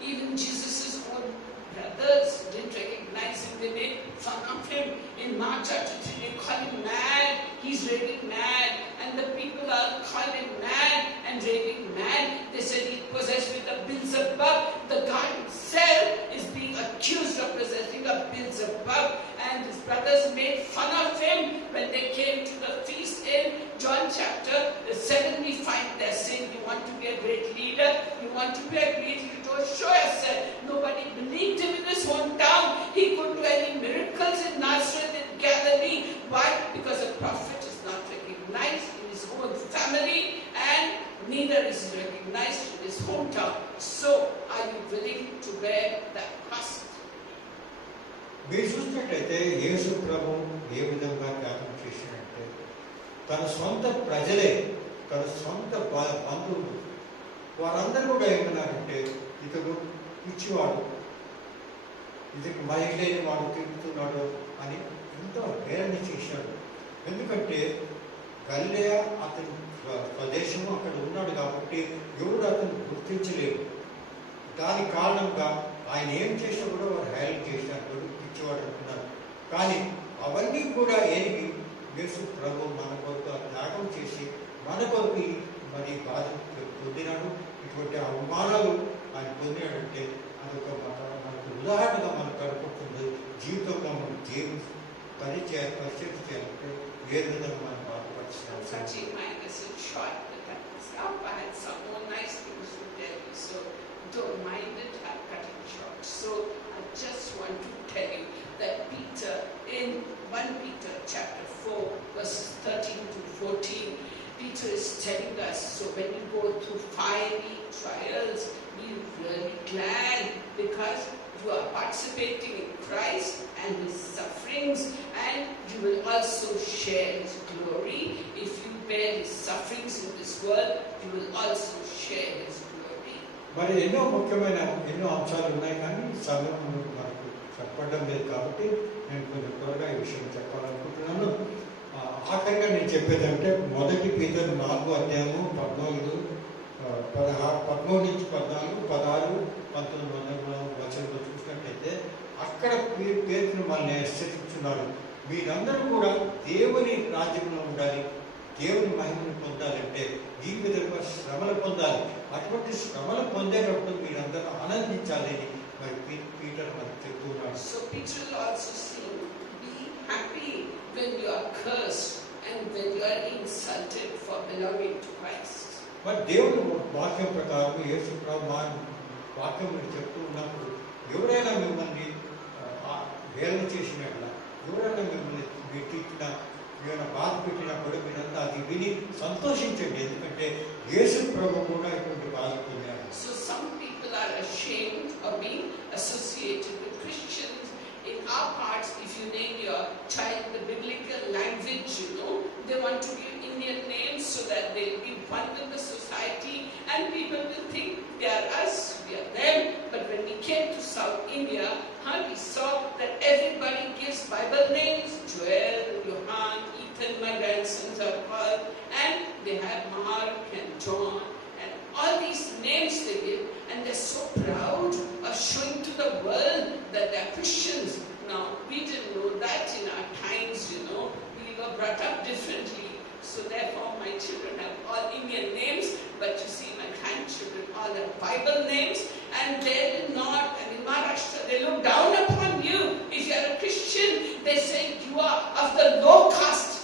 even Jesus' own brothers didn't recognize him. They made fun of him. In Mark chapter 3, they call him mad. He's raving mad. And the people are calling him mad and raving mad. They said he's possessed with a Beelzebub. The God himself is being accused of possessing a Beelzebub. And his brothers made fun of him when they came to the feast in John chapter 7. We find they're saying, you want to be a great leader? You want to be a great leader? Show yourself. Nobody believed him in his hometown. He could do any miracles in Nazareth in Galilee. Why? Because a prophet is not recognized in his own family, and neither is he recognized in his hometown. So, are you willing to bear that cost? మీరు చూసినట్లయితే యేసు ప్రభు ఏ విధంగా త్యాగం చేశాడంటే తన సొంత ప్రజలే, తన సొంత బంధువులు వారందరూ కూడా ఏమన్నారంటే ఇతడు పిచ్చివాడు, ఇతనికి మైలేని వాడు తిరుగుతున్నాడు అని ఎంతో హేళన చేశాడు. ఎందుకంటే గలిలయ అతని ప్రదేశము అక్కడ ఉన్నాడు కాబట్టి ఎవరు అతను గుర్తించలేడు. దాని కారణంగా ఆయన ఏం చేసినా కూడా వారు హేళన చేసినట్టు పిచ్చివాడు అంటున్నారు. కానీ అవన్నీ కూడా ఏమి యేసు ప్రభు మన కొరకు త్యాగం చేసి మన కొరకు మరి బాధ పొందినాడు. ఇటువంటి అవమానాలు ఆయన పొందినాడంటే అదొక మనకు ఉదాహరణగా మనకు కనపడుతుంది. జీవితంలో మనం పరిచయం చేయాలంటే ఏ విధంగా మనం బాధపడుతున్నాం. Cutting my message short, but that is up. I had some more nice things to tell you, so don't mind it. I'm cutting short. So I just want to tell you that Peter, in 1 Peter chapter 4, verses 13 to 14, Peter is telling us, so when you go through fiery trials, be really glad because you are participating in Christ and his sufferings, and you will also share his glory. If you bear his sufferings in this world, you will also share his glory. మరి ఎన్నో ముఖ్యమైన అంశాలు ఉన్నాయి కానీ సమయం మనకు చెప్పడం లేదు కాబట్టి నేను కొంచెం త్వరగా ఈ విషయం చెప్పాలనుకుంటున్నాను. ఆఖరిగా నేను చెప్పేదంటే 1 పీతరు 4 అధ్యాయము 14 నుంచి 14, 16, 19 వచనంలో చూసినట్లయితే అక్కడ పేతురు మనల్ని హెచ్చరించున్నాడు. మీరందరూ కూడా దేవుని రాజ్యంలో ఉండాలి, దేవుని మహిమను పొందాలంటే ఈ విధంగా శ్రమలు పొందాలి. అటువంటి శ్రమలు పొందేటప్పుడు మీరందరూ ఆనందించాలని మరి పీటర్ మనకు చెప్తున్నాడు. So Peter will also say, be happy when you are cursed and when you are insulted for belonging to Christ. మరి దేవుని వాక్యం ప్రకారం యేసు ప్రభు వాక్యం మీరు చెప్తూ ఉన్నప్పుడు ఎవరైనా మిమ్మల్ని హేళన చేసినట్లా, ఎవరైనా మిమ్మల్ని పెట్టిన, ఏమైనా బాధ పెట్టినప్పుడు మీరంతా అది విని సంతోషించండి. ఎందుకంటే యేసు ప్రభు కూడా ఇటువంటి బాధ పొందాడు. So some people are ashamed of being associated with Christians. In our parts, if you name your child the biblical language, they want to give Indian names so that they will be one in the society and people will think they are us, we are them. But when we came to South India, we saw that everybody gives Bible names. Joel, Johan, Ethan, my grandsons are called, and they have Mark and John, and all these names they give, and they're so proud of showing to the world that they're Christians. Now, we didn't know that in our times, we were brought up differently. So therefore, my children have all Indian names, but you see, my grandchildren all have Bible names, and they did not, and in Maharashtra, they look down upon you. If you are a Christian, they say you are of the low caste,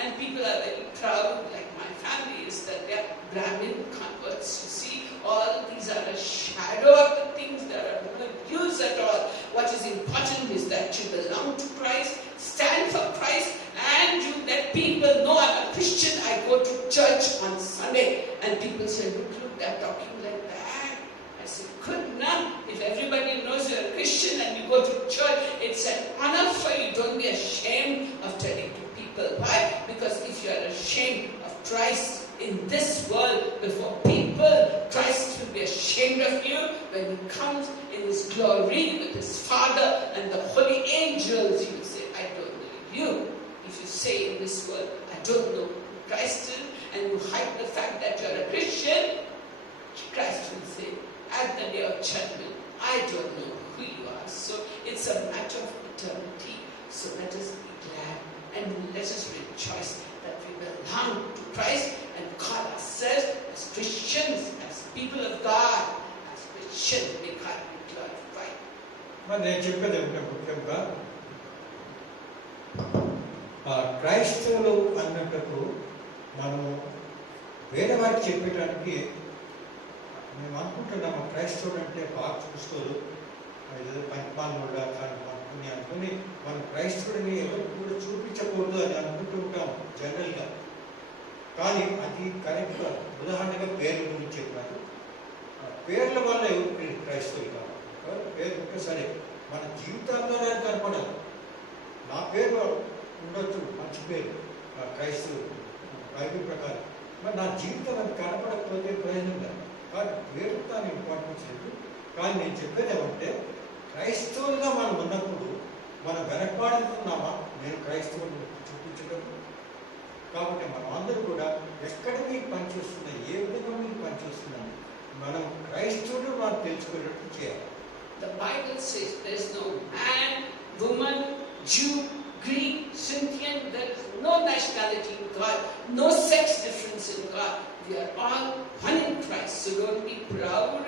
and people are very proud, like my family is, that they are Brahmin converts. You see, all these are a shadow of the things that are no use at all. What is important is that you belong to Christ, stand for Christ, and you let people know I'm a Christian. I go to church on Sunday, and people say, look, they're talking like that. I say, good enough. If everybody knows you're a Christian and you go to church, it's an honor for you. Don't be ashamed of telling to people. Why? Because if you are ashamed of Christ in this world before people, Christ will be ashamed of you when he comes in his glory with his Father and the holy angels. He will say, I don't know you. If you say in this world, I don't know who Christ is, and you hide the fact that you are a Christian, Christ will say, at the day of judgment, I don't know who you are. So it's a matter of eternity. So let us be glad and let us rejoice that we belong to Christ and call ourselves as Christians, as people of God, as Christians, may God be glorified. మరి నేను చెప్పేది ఏమిటంటే ముఖ్యంగా క్రైస్తవులు అన్నట్టు మనం వేరే వారికి చెప్పేటానికి మేము అనుకుంటున్నాము క్రైస్తవుడు అంటే బాగా చూసుకోరు, ఏదో పనిపాలనుడా కానీ అనుకుని మనం క్రైస్తవుడిని ఎవరికి కూడా చూపించకూడదు అని అనుకుంటూ ఉంటాం జనరల్గా. కానీ అది కరెక్ట్ కాదు. ఉదాహరణగా పేర్ల గురించి చెప్పారు. పేర్ల వల్ల ఎవరికి క్రైస్తవులు కావాలి, పేరు ఉంటే సరే మన జీవితాల్లోనే కనపడాలి. నా పేరు ఉండొచ్చు మంచి పేరు క్రైస్తవులు బైబిల్ ప్రకారం, మరి నా జీవితం అది కనపడకపోతే ప్రయోజనం లేదు. కాబట్టి పేరు దాని ఇంపార్టెన్స్ లేదు. కానీ నేను చెప్పేది ఏమంటే క్రైస్తవులుగా మనం ఉన్నప్పుడు మనం వెనకబాడుతున్నామా నేను క్రైస్తవులు చూపించడం. కాబట్టి మనం అందరూ కూడా ఎక్కడ మీకు పనిచేస్తున్నా, ఏ విధంగా మీకు పనిచేస్తున్నాం, మనం క్రైస్తవులు మనం తెలుసుకునేటట్టు చేయాలి. The Bible says there is no man, woman, Jew, Greek, Scythian, there is no nationality in God, no sex difference in God. We are all one in Christ. So don't be proud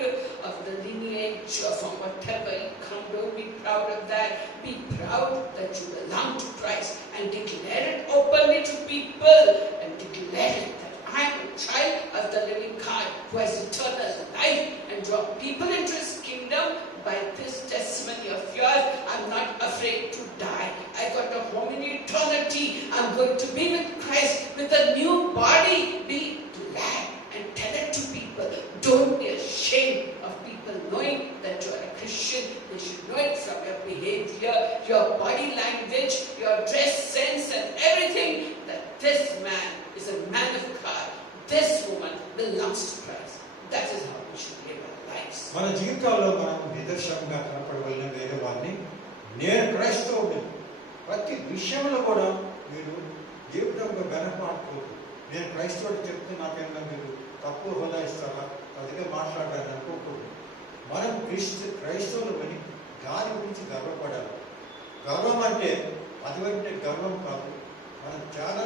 of the lineage or from whatever you come. Don't be proud of that. Be proud that you belong to Christ and declare it openly to people and declare it that I am a child of the living God who has eternal life, and draw people into his kingdom by this testimony of yours. I'm not afraid to die. I got a home in eternity. I'm going to be with Christ with a new body. Be glad and tell it to people. Don't be ashamed of people knowing that you are a Christian. They should know it from your behavior, your body language, your dress sense and everything, that this man is a man of God. This woman belongs to Christ. That is how we should live our lives. మన జీవితాల్లో మనం నిదర్శనంగా కనపడవలన వేరే వారిని నేను క్రైస్తవుడు ప్రతి విషయంలో కూడా మీరు ఏ విధంగా వెనకమాడకూడదు. నేను క్రైస్తవుడు చెప్తే నాకేమన్నా మీరు తక్కువ హోదా ఇస్తారా, అదిగా మాట్లాడాలని అనుకోకూడదు. మనం క్రైస్తవులు అని దాని గురించి గర్వపడాలి. గర్వం అంటే అటువంటి గర్వం కాదు. మనం చాలా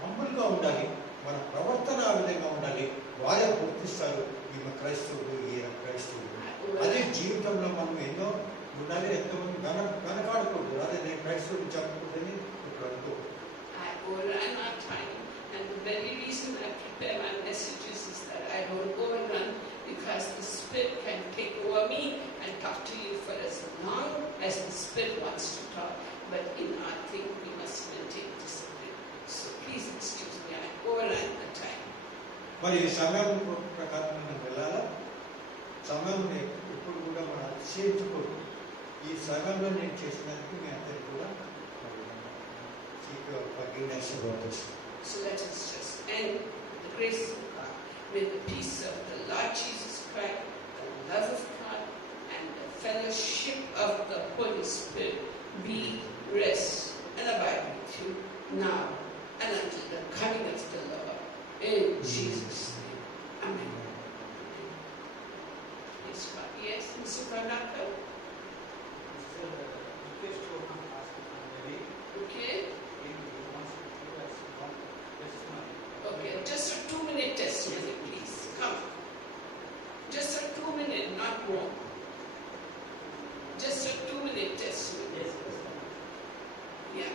హంబుల్గా ఉండాలి. మన ప్రవర్తన ఆ విధంగా ఉండాలి. వారే గుర్తిస్తారు ఈమె క్రైస్తవుడు, ఈయన క్రైస్తవుడు. అదే జీవితంలో మనం ఎన్నో ఉండాలి. ఎంతోమంది వెనకాడకూడదు. అదే నేను క్రైస్తవుడు చెప్పకూడదని ఇప్పుడు అనుకో. I overrun our time, and the very reason I prepare my messages is that I don't overrun, because the Spirit can take over me and talk to you for as long as the Spirit wants to talk. But in our thing, we must maintain discipline. So please excuse me, I overrun the time. మరి ఈ సమయం ప్రకారం మనం వెళ్ళాలా? సమయం ఎప్పుడు కూడా మనం అతిశయించకూడదు. ఈ సమయంలో నేను చేసినందుకు మీ అందరికీ కూడా ఫర్గివ్నెస్ ఇవ్వచ్చు. So let us just end with the grace of God. May the peace of the Lord Jesus Christ, the love of God, and the fellowship of the Holy Spirit be, rest, and abide with you now and until the coming of the Lord. In Jesus' name. Amen. Praise God. Yes, Mr. Karnaka. Okay. Okay, just a 2-minute testimony, please. Come. Just a 2-minute, not more. Just a 2-minute testimony. Yeah.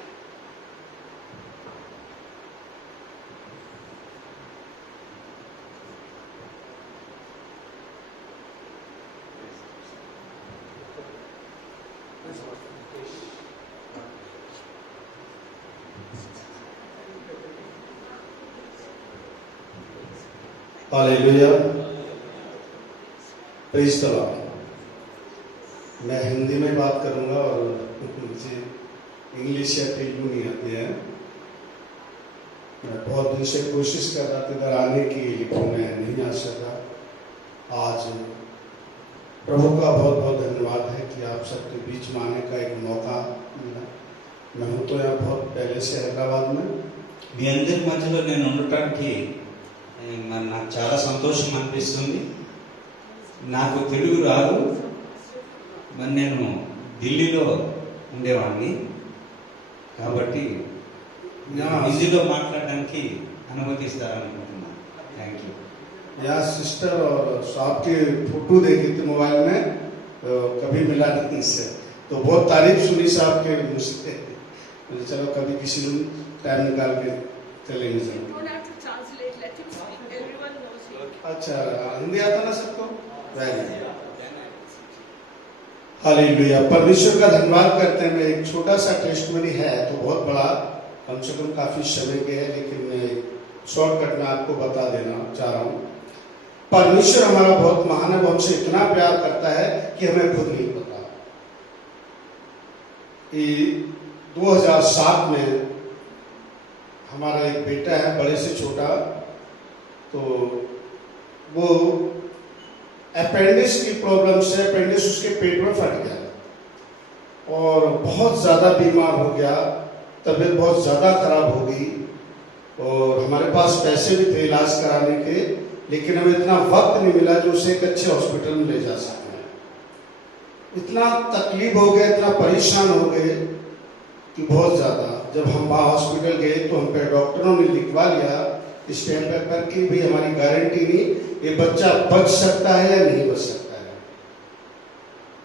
Hallelujah, praise the Lord. मैं हिंदी में बात करूंगा और मुझे English या तेलुगु नहीं आती है। मैं बहुत दिन से कोशिश कर रहा था इधर आने की, लेकिन मैं नहीं आ सका। आज प्रभु का बहुत बहुत धन्यवाद है कि आप सबके बीच में आने का एक मौका मिला। मैं हूँ तो यहाँ बहुत पहले से हैदराबाद में। మీ అందరి మధ్యలో నేను ఉండటానికి మరి నాకు చాలా సంతోషం అనిపిస్తుంది. నాకు తెలుగు రాదు, మరి నేను ఢిల్లీలో ఉండేవాడిని కాబట్టి హిందీలో మాట్లాడడానికి అనుమతిస్తారనుకుంటున్నాను. Thank you. यहाँ सिस्टर और साहब की फोटो देखी थी मोबाइल में, तो कभी मिला नहीं इससे, तो बहुत तारीफ सुनी साहब के मुझसे। मुझे चलो कभी किसी दिन टाइम निकाल के चलेंगे सर। अच्छा, हिंदी आता ना सबको? हालेलुया, परमेश्वर का धन्यवाद करते हैं। मैं एक छोटा सा टेस्टमनी है तो बहुत बड़ा, कम से कम काफी समय के है, लेकिन मैं शॉर्टकट में आपको बता देना चाह रहा हूँ। परमेश्वर हमारा बहुत महान है, वो हमसे इतना प्यार करता है कि हमें खुद नहीं पता। 2007 में हमारा एक बेटा है, बड़े से छोटा, तो वो अपेंडिक्स की प्रॉब्लम से अपेंडिक्स उसके पेट में फट गया और बहुत ज़्यादा बीमार हो गया। तबीयत बहुत ज़्यादा खराब हो गई और हमारे पास पैसे भी थे इलाज कराने के, लेकिन हमें इतना वक्त नहीं मिला जो उसे एक अच्छे हॉस्पिटल में ले जा सकें। इतना तकलीफ हो गया, इतना परेशान हो गए कि बहुत ज़्यादा। जब हम वहाँ हॉस्पिटल गए तो हम पे डॉक्टरों ने लिखवा लिया स्टैम्प पेपर की भी हमारी गारंटी नहीं, ये बच्चा बच सकता है या नहीं बच सकता है।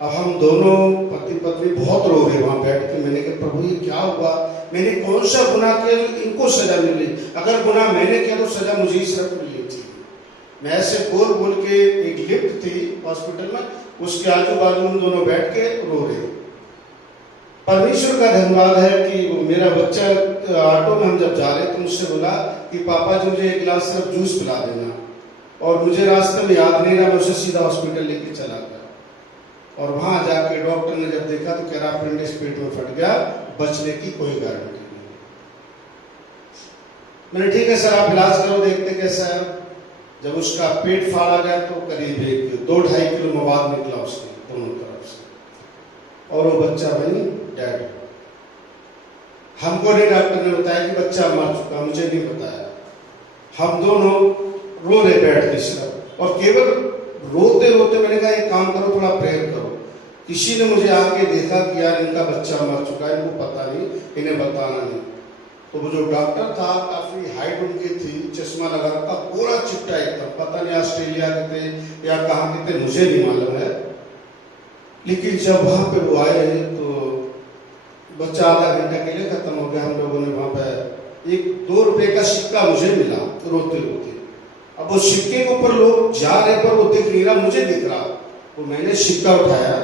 अब हम दोनों पति पत्नी बहुत रो रहे वहाँ बैठ के। मैंने कहा प्रभु ये क्या हुआ, मैंने कौन सा गुनाह किया इनको सजा मिली? अगर गुनाह मैंने किया तो सजा मुझे ही सिर्फ मिलनी चाहिए। मैं ऐसे बोल बोल के, एक लिफ्ट थी हॉस्पिटल में, उसके आजू बाजू हम दोनों बैठ के रो रहे। परमेश्वर का धन्यवाद है कि वो मेरा बच्चा ऑटो में हम जब जा रहे तो मुझसे बोला कि पापा जी मुझे एक गिलास सिर्फ जूस पिला देना, और मुझे रास्ते में याद नहीं रहा, मैं उसे सीधा हॉस्पिटल लेके चला गया। और वहां जाके डॉक्टर ने जब देखा तो कह रहा अपेंडिक्स पेट में फट गया, बचने की कोई गारंटी नहीं। मैंने ठीक है सर आप इलाज करो, देखते कैसा है। जब उसका पेट फाड़ा गया तो करीब 2-2.5 किलो मवाद निकला उसके दोनों तरफ से, और वो बच्चा वहीं डेड। हमको नहीं डॉक्टर ने बताया कि बच्चा मर चुका, मुझे नहीं बताया। हम दोनों रो रहे बैठ के सिर्फ, और केवल रोते रोते मैंने कहा एक काम करो, थोड़ा प्रेयर करो, किसी ने मुझे आके देखा कि यार इनका बच्चा मर चुका है, इनको पता नहीं, इन्हें बताना नहीं। तो वो जो डॉक्टर था काफी हाइट उनकी थी, चश्मा लगा रखा, पूरा चिट्टा एकदम, पता नहीं ऑस्ट्रेलिया के थे या कहाँ के थे, मुझे नहीं मालूम है। लेकिन जब वहां पे वो आए तो बच्चा आधा घंटा के लिए खत्म हो गया। हम लोगों ने वहां पे 1-2 रुपए का सिक्का मुझे मिला रोते रोते। अब वो सिक्के के ऊपर लोग जा रहे पर वो दिख नहीं रहा, मुझे दिख रहा। तो मैंने सिक्का उठाया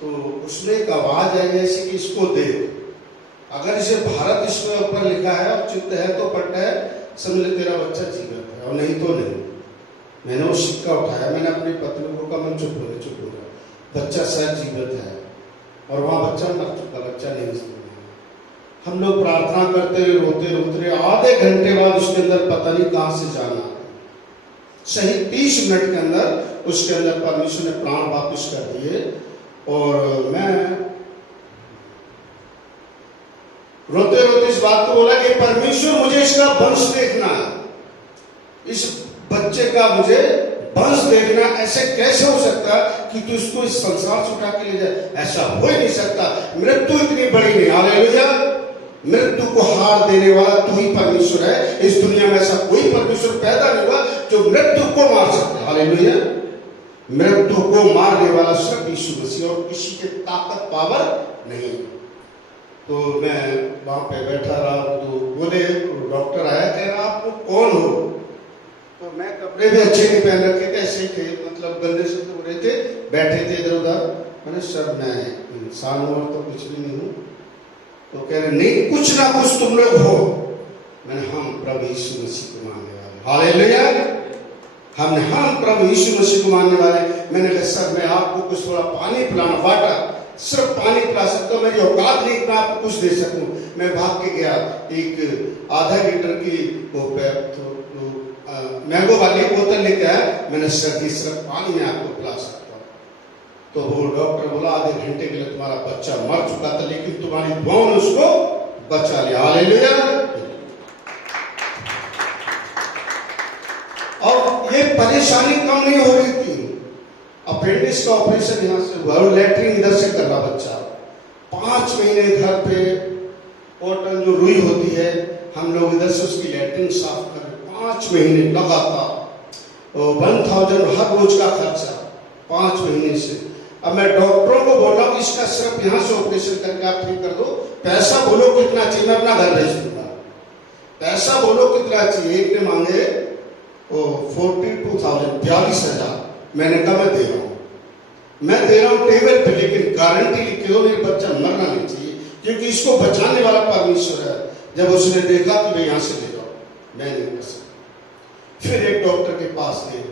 तो उसमें एक आवाज आई ऐसी कि इसको दे, अगर इसे भारत इसमें ऊपर लिखा है और चित्त है तो पट्टा है, समझ ले तेरा बच्चा जीवित है, और नहीं तो नहीं। मैंने वो सिक्का उठाया, मैंने अपनी पत्नी को कहा, चुप हो गया, बच्चा शायद जीवित है, और वहां बच्चा मर चुका, बच्चा नहीं समझ। हम लोग प्रार्थना करते रहे, रोते रोते, आधे घंटे बाद उसके अंदर पता नहीं कहां से जाना, सही 30 मिनट के अंदर उसके अंदर परमेश्वर ने प्राण वापस कर दिए। और मैं रोते रोते इस बात को बोला कि परमेश्वर मुझे इसका वंश देखना है, इस बच्चे का मुझे वंश देखना। ऐसे कैसे हो सकता कि तू इसको इस संसार से उठा के ले जाए? ऐसा हो ही नहीं सकता। मृत्यु इतनी बड़ी नहीं, हालेलुया, मृत्यु को हार देने वाला तू ही परमेश्वर है। इस दुनिया में ऐसा कोई परमेश्वर पैदा नहीं हुआ जो मृत्यु को मार सकता, हालेलुया। मृत्यु को मारने वाला सिर्फ यीशु मसीह, और किसी के ताकत पावर नहीं। तो मैं वहां पे बैठा रहा, तो बोले डॉक्टर आया, कह रहा आप लोग कौन हो? तो मैं कपड़े भी अच्छे नहीं पहन रखे थे, ऐसे थे, मतलब गंदे से तो रहे थे, बैठे थे इधर उधर। मैंने सर मैं इंसान हूं और तो कुछ भी नहीं हूँ। तो कह रहे नहीं, कुछ ना कुछ तुम लोग हो। मैंने हम प्रभु यीशु मसीह को मानने वाले, हालेलुया, हम प्रभु यीशु मसीह को मानने वाले। मैंने कहा सर मैं आपको कुछ थोड़ा पानी पिलाना, वाटर, सिर्फ पानी पिला सकता हूँ, मेरी औकात नहीं मैं आपको कुछ दे सकूं। मैं भाग के गया, एक आधा लीटर की वो मैंगो वाली बोतल लेके आया। मैंने सर जी सिर्फ पानी में आपको पिला सकता हूँ। तो वो डॉक्टर बोला आधे घंटे के लिए तुम्हारा बच्चा मर चुका था, लेकिन तुम्हारी दुआओं ने उसको बचा लिया, हालेलुया। और ये परेशानी कम नहीं हो रही थी, अपेंडिक्स का ऑपरेशन यहाँ से हुआ और लैट्रिन इधर से कर रहा बच्चा। 5 महीने घर पे कॉटन जो रुई होती है, हम लोग इधर से उसकी लैट्रिन साफ कर 5 महीने लगातार, 1000 हर रोज का खर्चा 5 महीने से। अब मैं डॉक्टरों को बोल रहा हूँ इसका सिर्फ यहाँ से ऑपरेशन करके आप ठीक कर दो, पैसा बोलो कितना चाहिए, मैं अपना घर भेज दूंगा, पैसा बोलो कितना चाहिए। एक ने मांगे 42,000, 42,000। मैंने कहा मैं दे रहा हूँ टेबल पे, लेकिन गारंटी लिख के दो, मेरे बच्चा मरना नहीं चाहिए, क्योंकि इसको बचाने वाला परमेश्वर है। जब उसने देखा तो मैं यहाँ से ले जाऊँ, मैं नहीं कर सकता। फिर एक डॉक्टर के पास गए,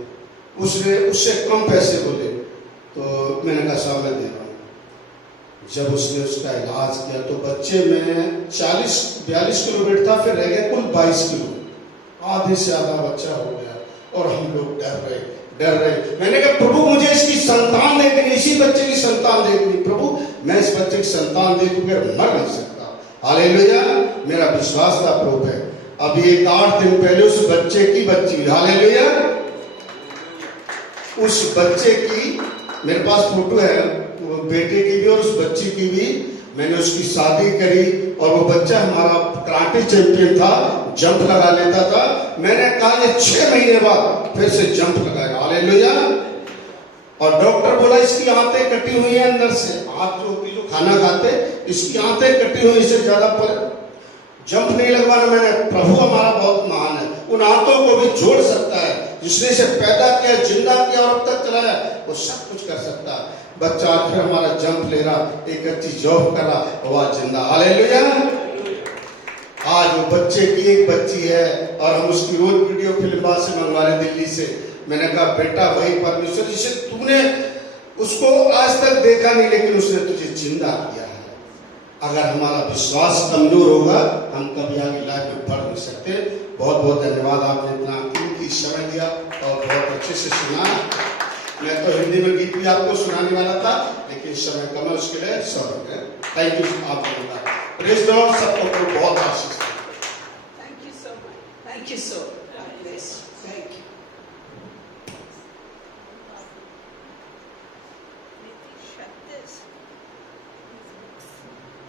उसने उससे कम पैसे बोले, तो मैंने कहा साहब मैं दे रहा हूँ। जब उसने उसका इलाज किया तो बच्चे में 40-42 किलो वेट था, फिर रह गया कुल 22 किलो, आधे से आधा बच्चा हो गया। और हम लोग डर रहे। मैंने कहा प्रभु मुझे इसकी संतान देखनी, इसी बच्चे की संतान देखनी, प्रभु मैं इस बच्चे की संतान देखूं, मर नहीं सकता, हालेलुया। मेरा विश्वास था प्रभु है। अभी 8 दिन पहले उस बच्चे की बच्ची, हालेलुया, उस बच्चे की मेरे पास फोटो है, वो बेटे की भी और उस बच्ची की भी। मैंने उसकी शादी करी और वो बच्चा हमारा कराटे चैंपियन था, जंप लगा लेता था। मैंने कहा ये 6 महीने बाद फिर से जंप लगाएगा, हालेलुया। और डॉक्टर बोला इसकी आंतें कटी हुई है अंदर से, हाथ जो खाना खाते इसकी आंतें कटी हुई, इससे ज्यादा जंप नहीं लगवाना। मैंने प्रभु हमारा बहुत महान है, उन आंतों को भी जोड़ सकता है, जिसने इसे पैदा किया, जिंदा किया और अब तक चलाया, वो सब कुछ कर सकता है। बच्चा आज फिर हमारा जंप ले रहा, एक अच्छी जॉब कर रहा, वो आज जिंदा, हालेलुया। आज वो बच्चे की एक बच्ची है और हम उसकी रोज वीडियो फिल्म बाहर से मंगवा रहे दिल्ली से। मैंने कहा बेटा वही परमेश्वर जिसे तूने उसको आज तक देखा नहीं, लेकिन उसने तुझे जिंदा किया है। अगर हमारा विश्वास कमजोर होगा हम कभी आगे लाइफ में बढ़ नहीं सकते। बहुत बहुत धन्यवाद, आपने इतना कीमती समय दिया और बहुत अच्छे से सुना। मैं तो हिंदी में गीत भी आपको सुनाने वाला था, लेकिन समय कम है, उसके लिए सॉरी। थैंक यू आप लोगों का। प्रेज़ द लॉर्ड, सबको बहुत आशीष।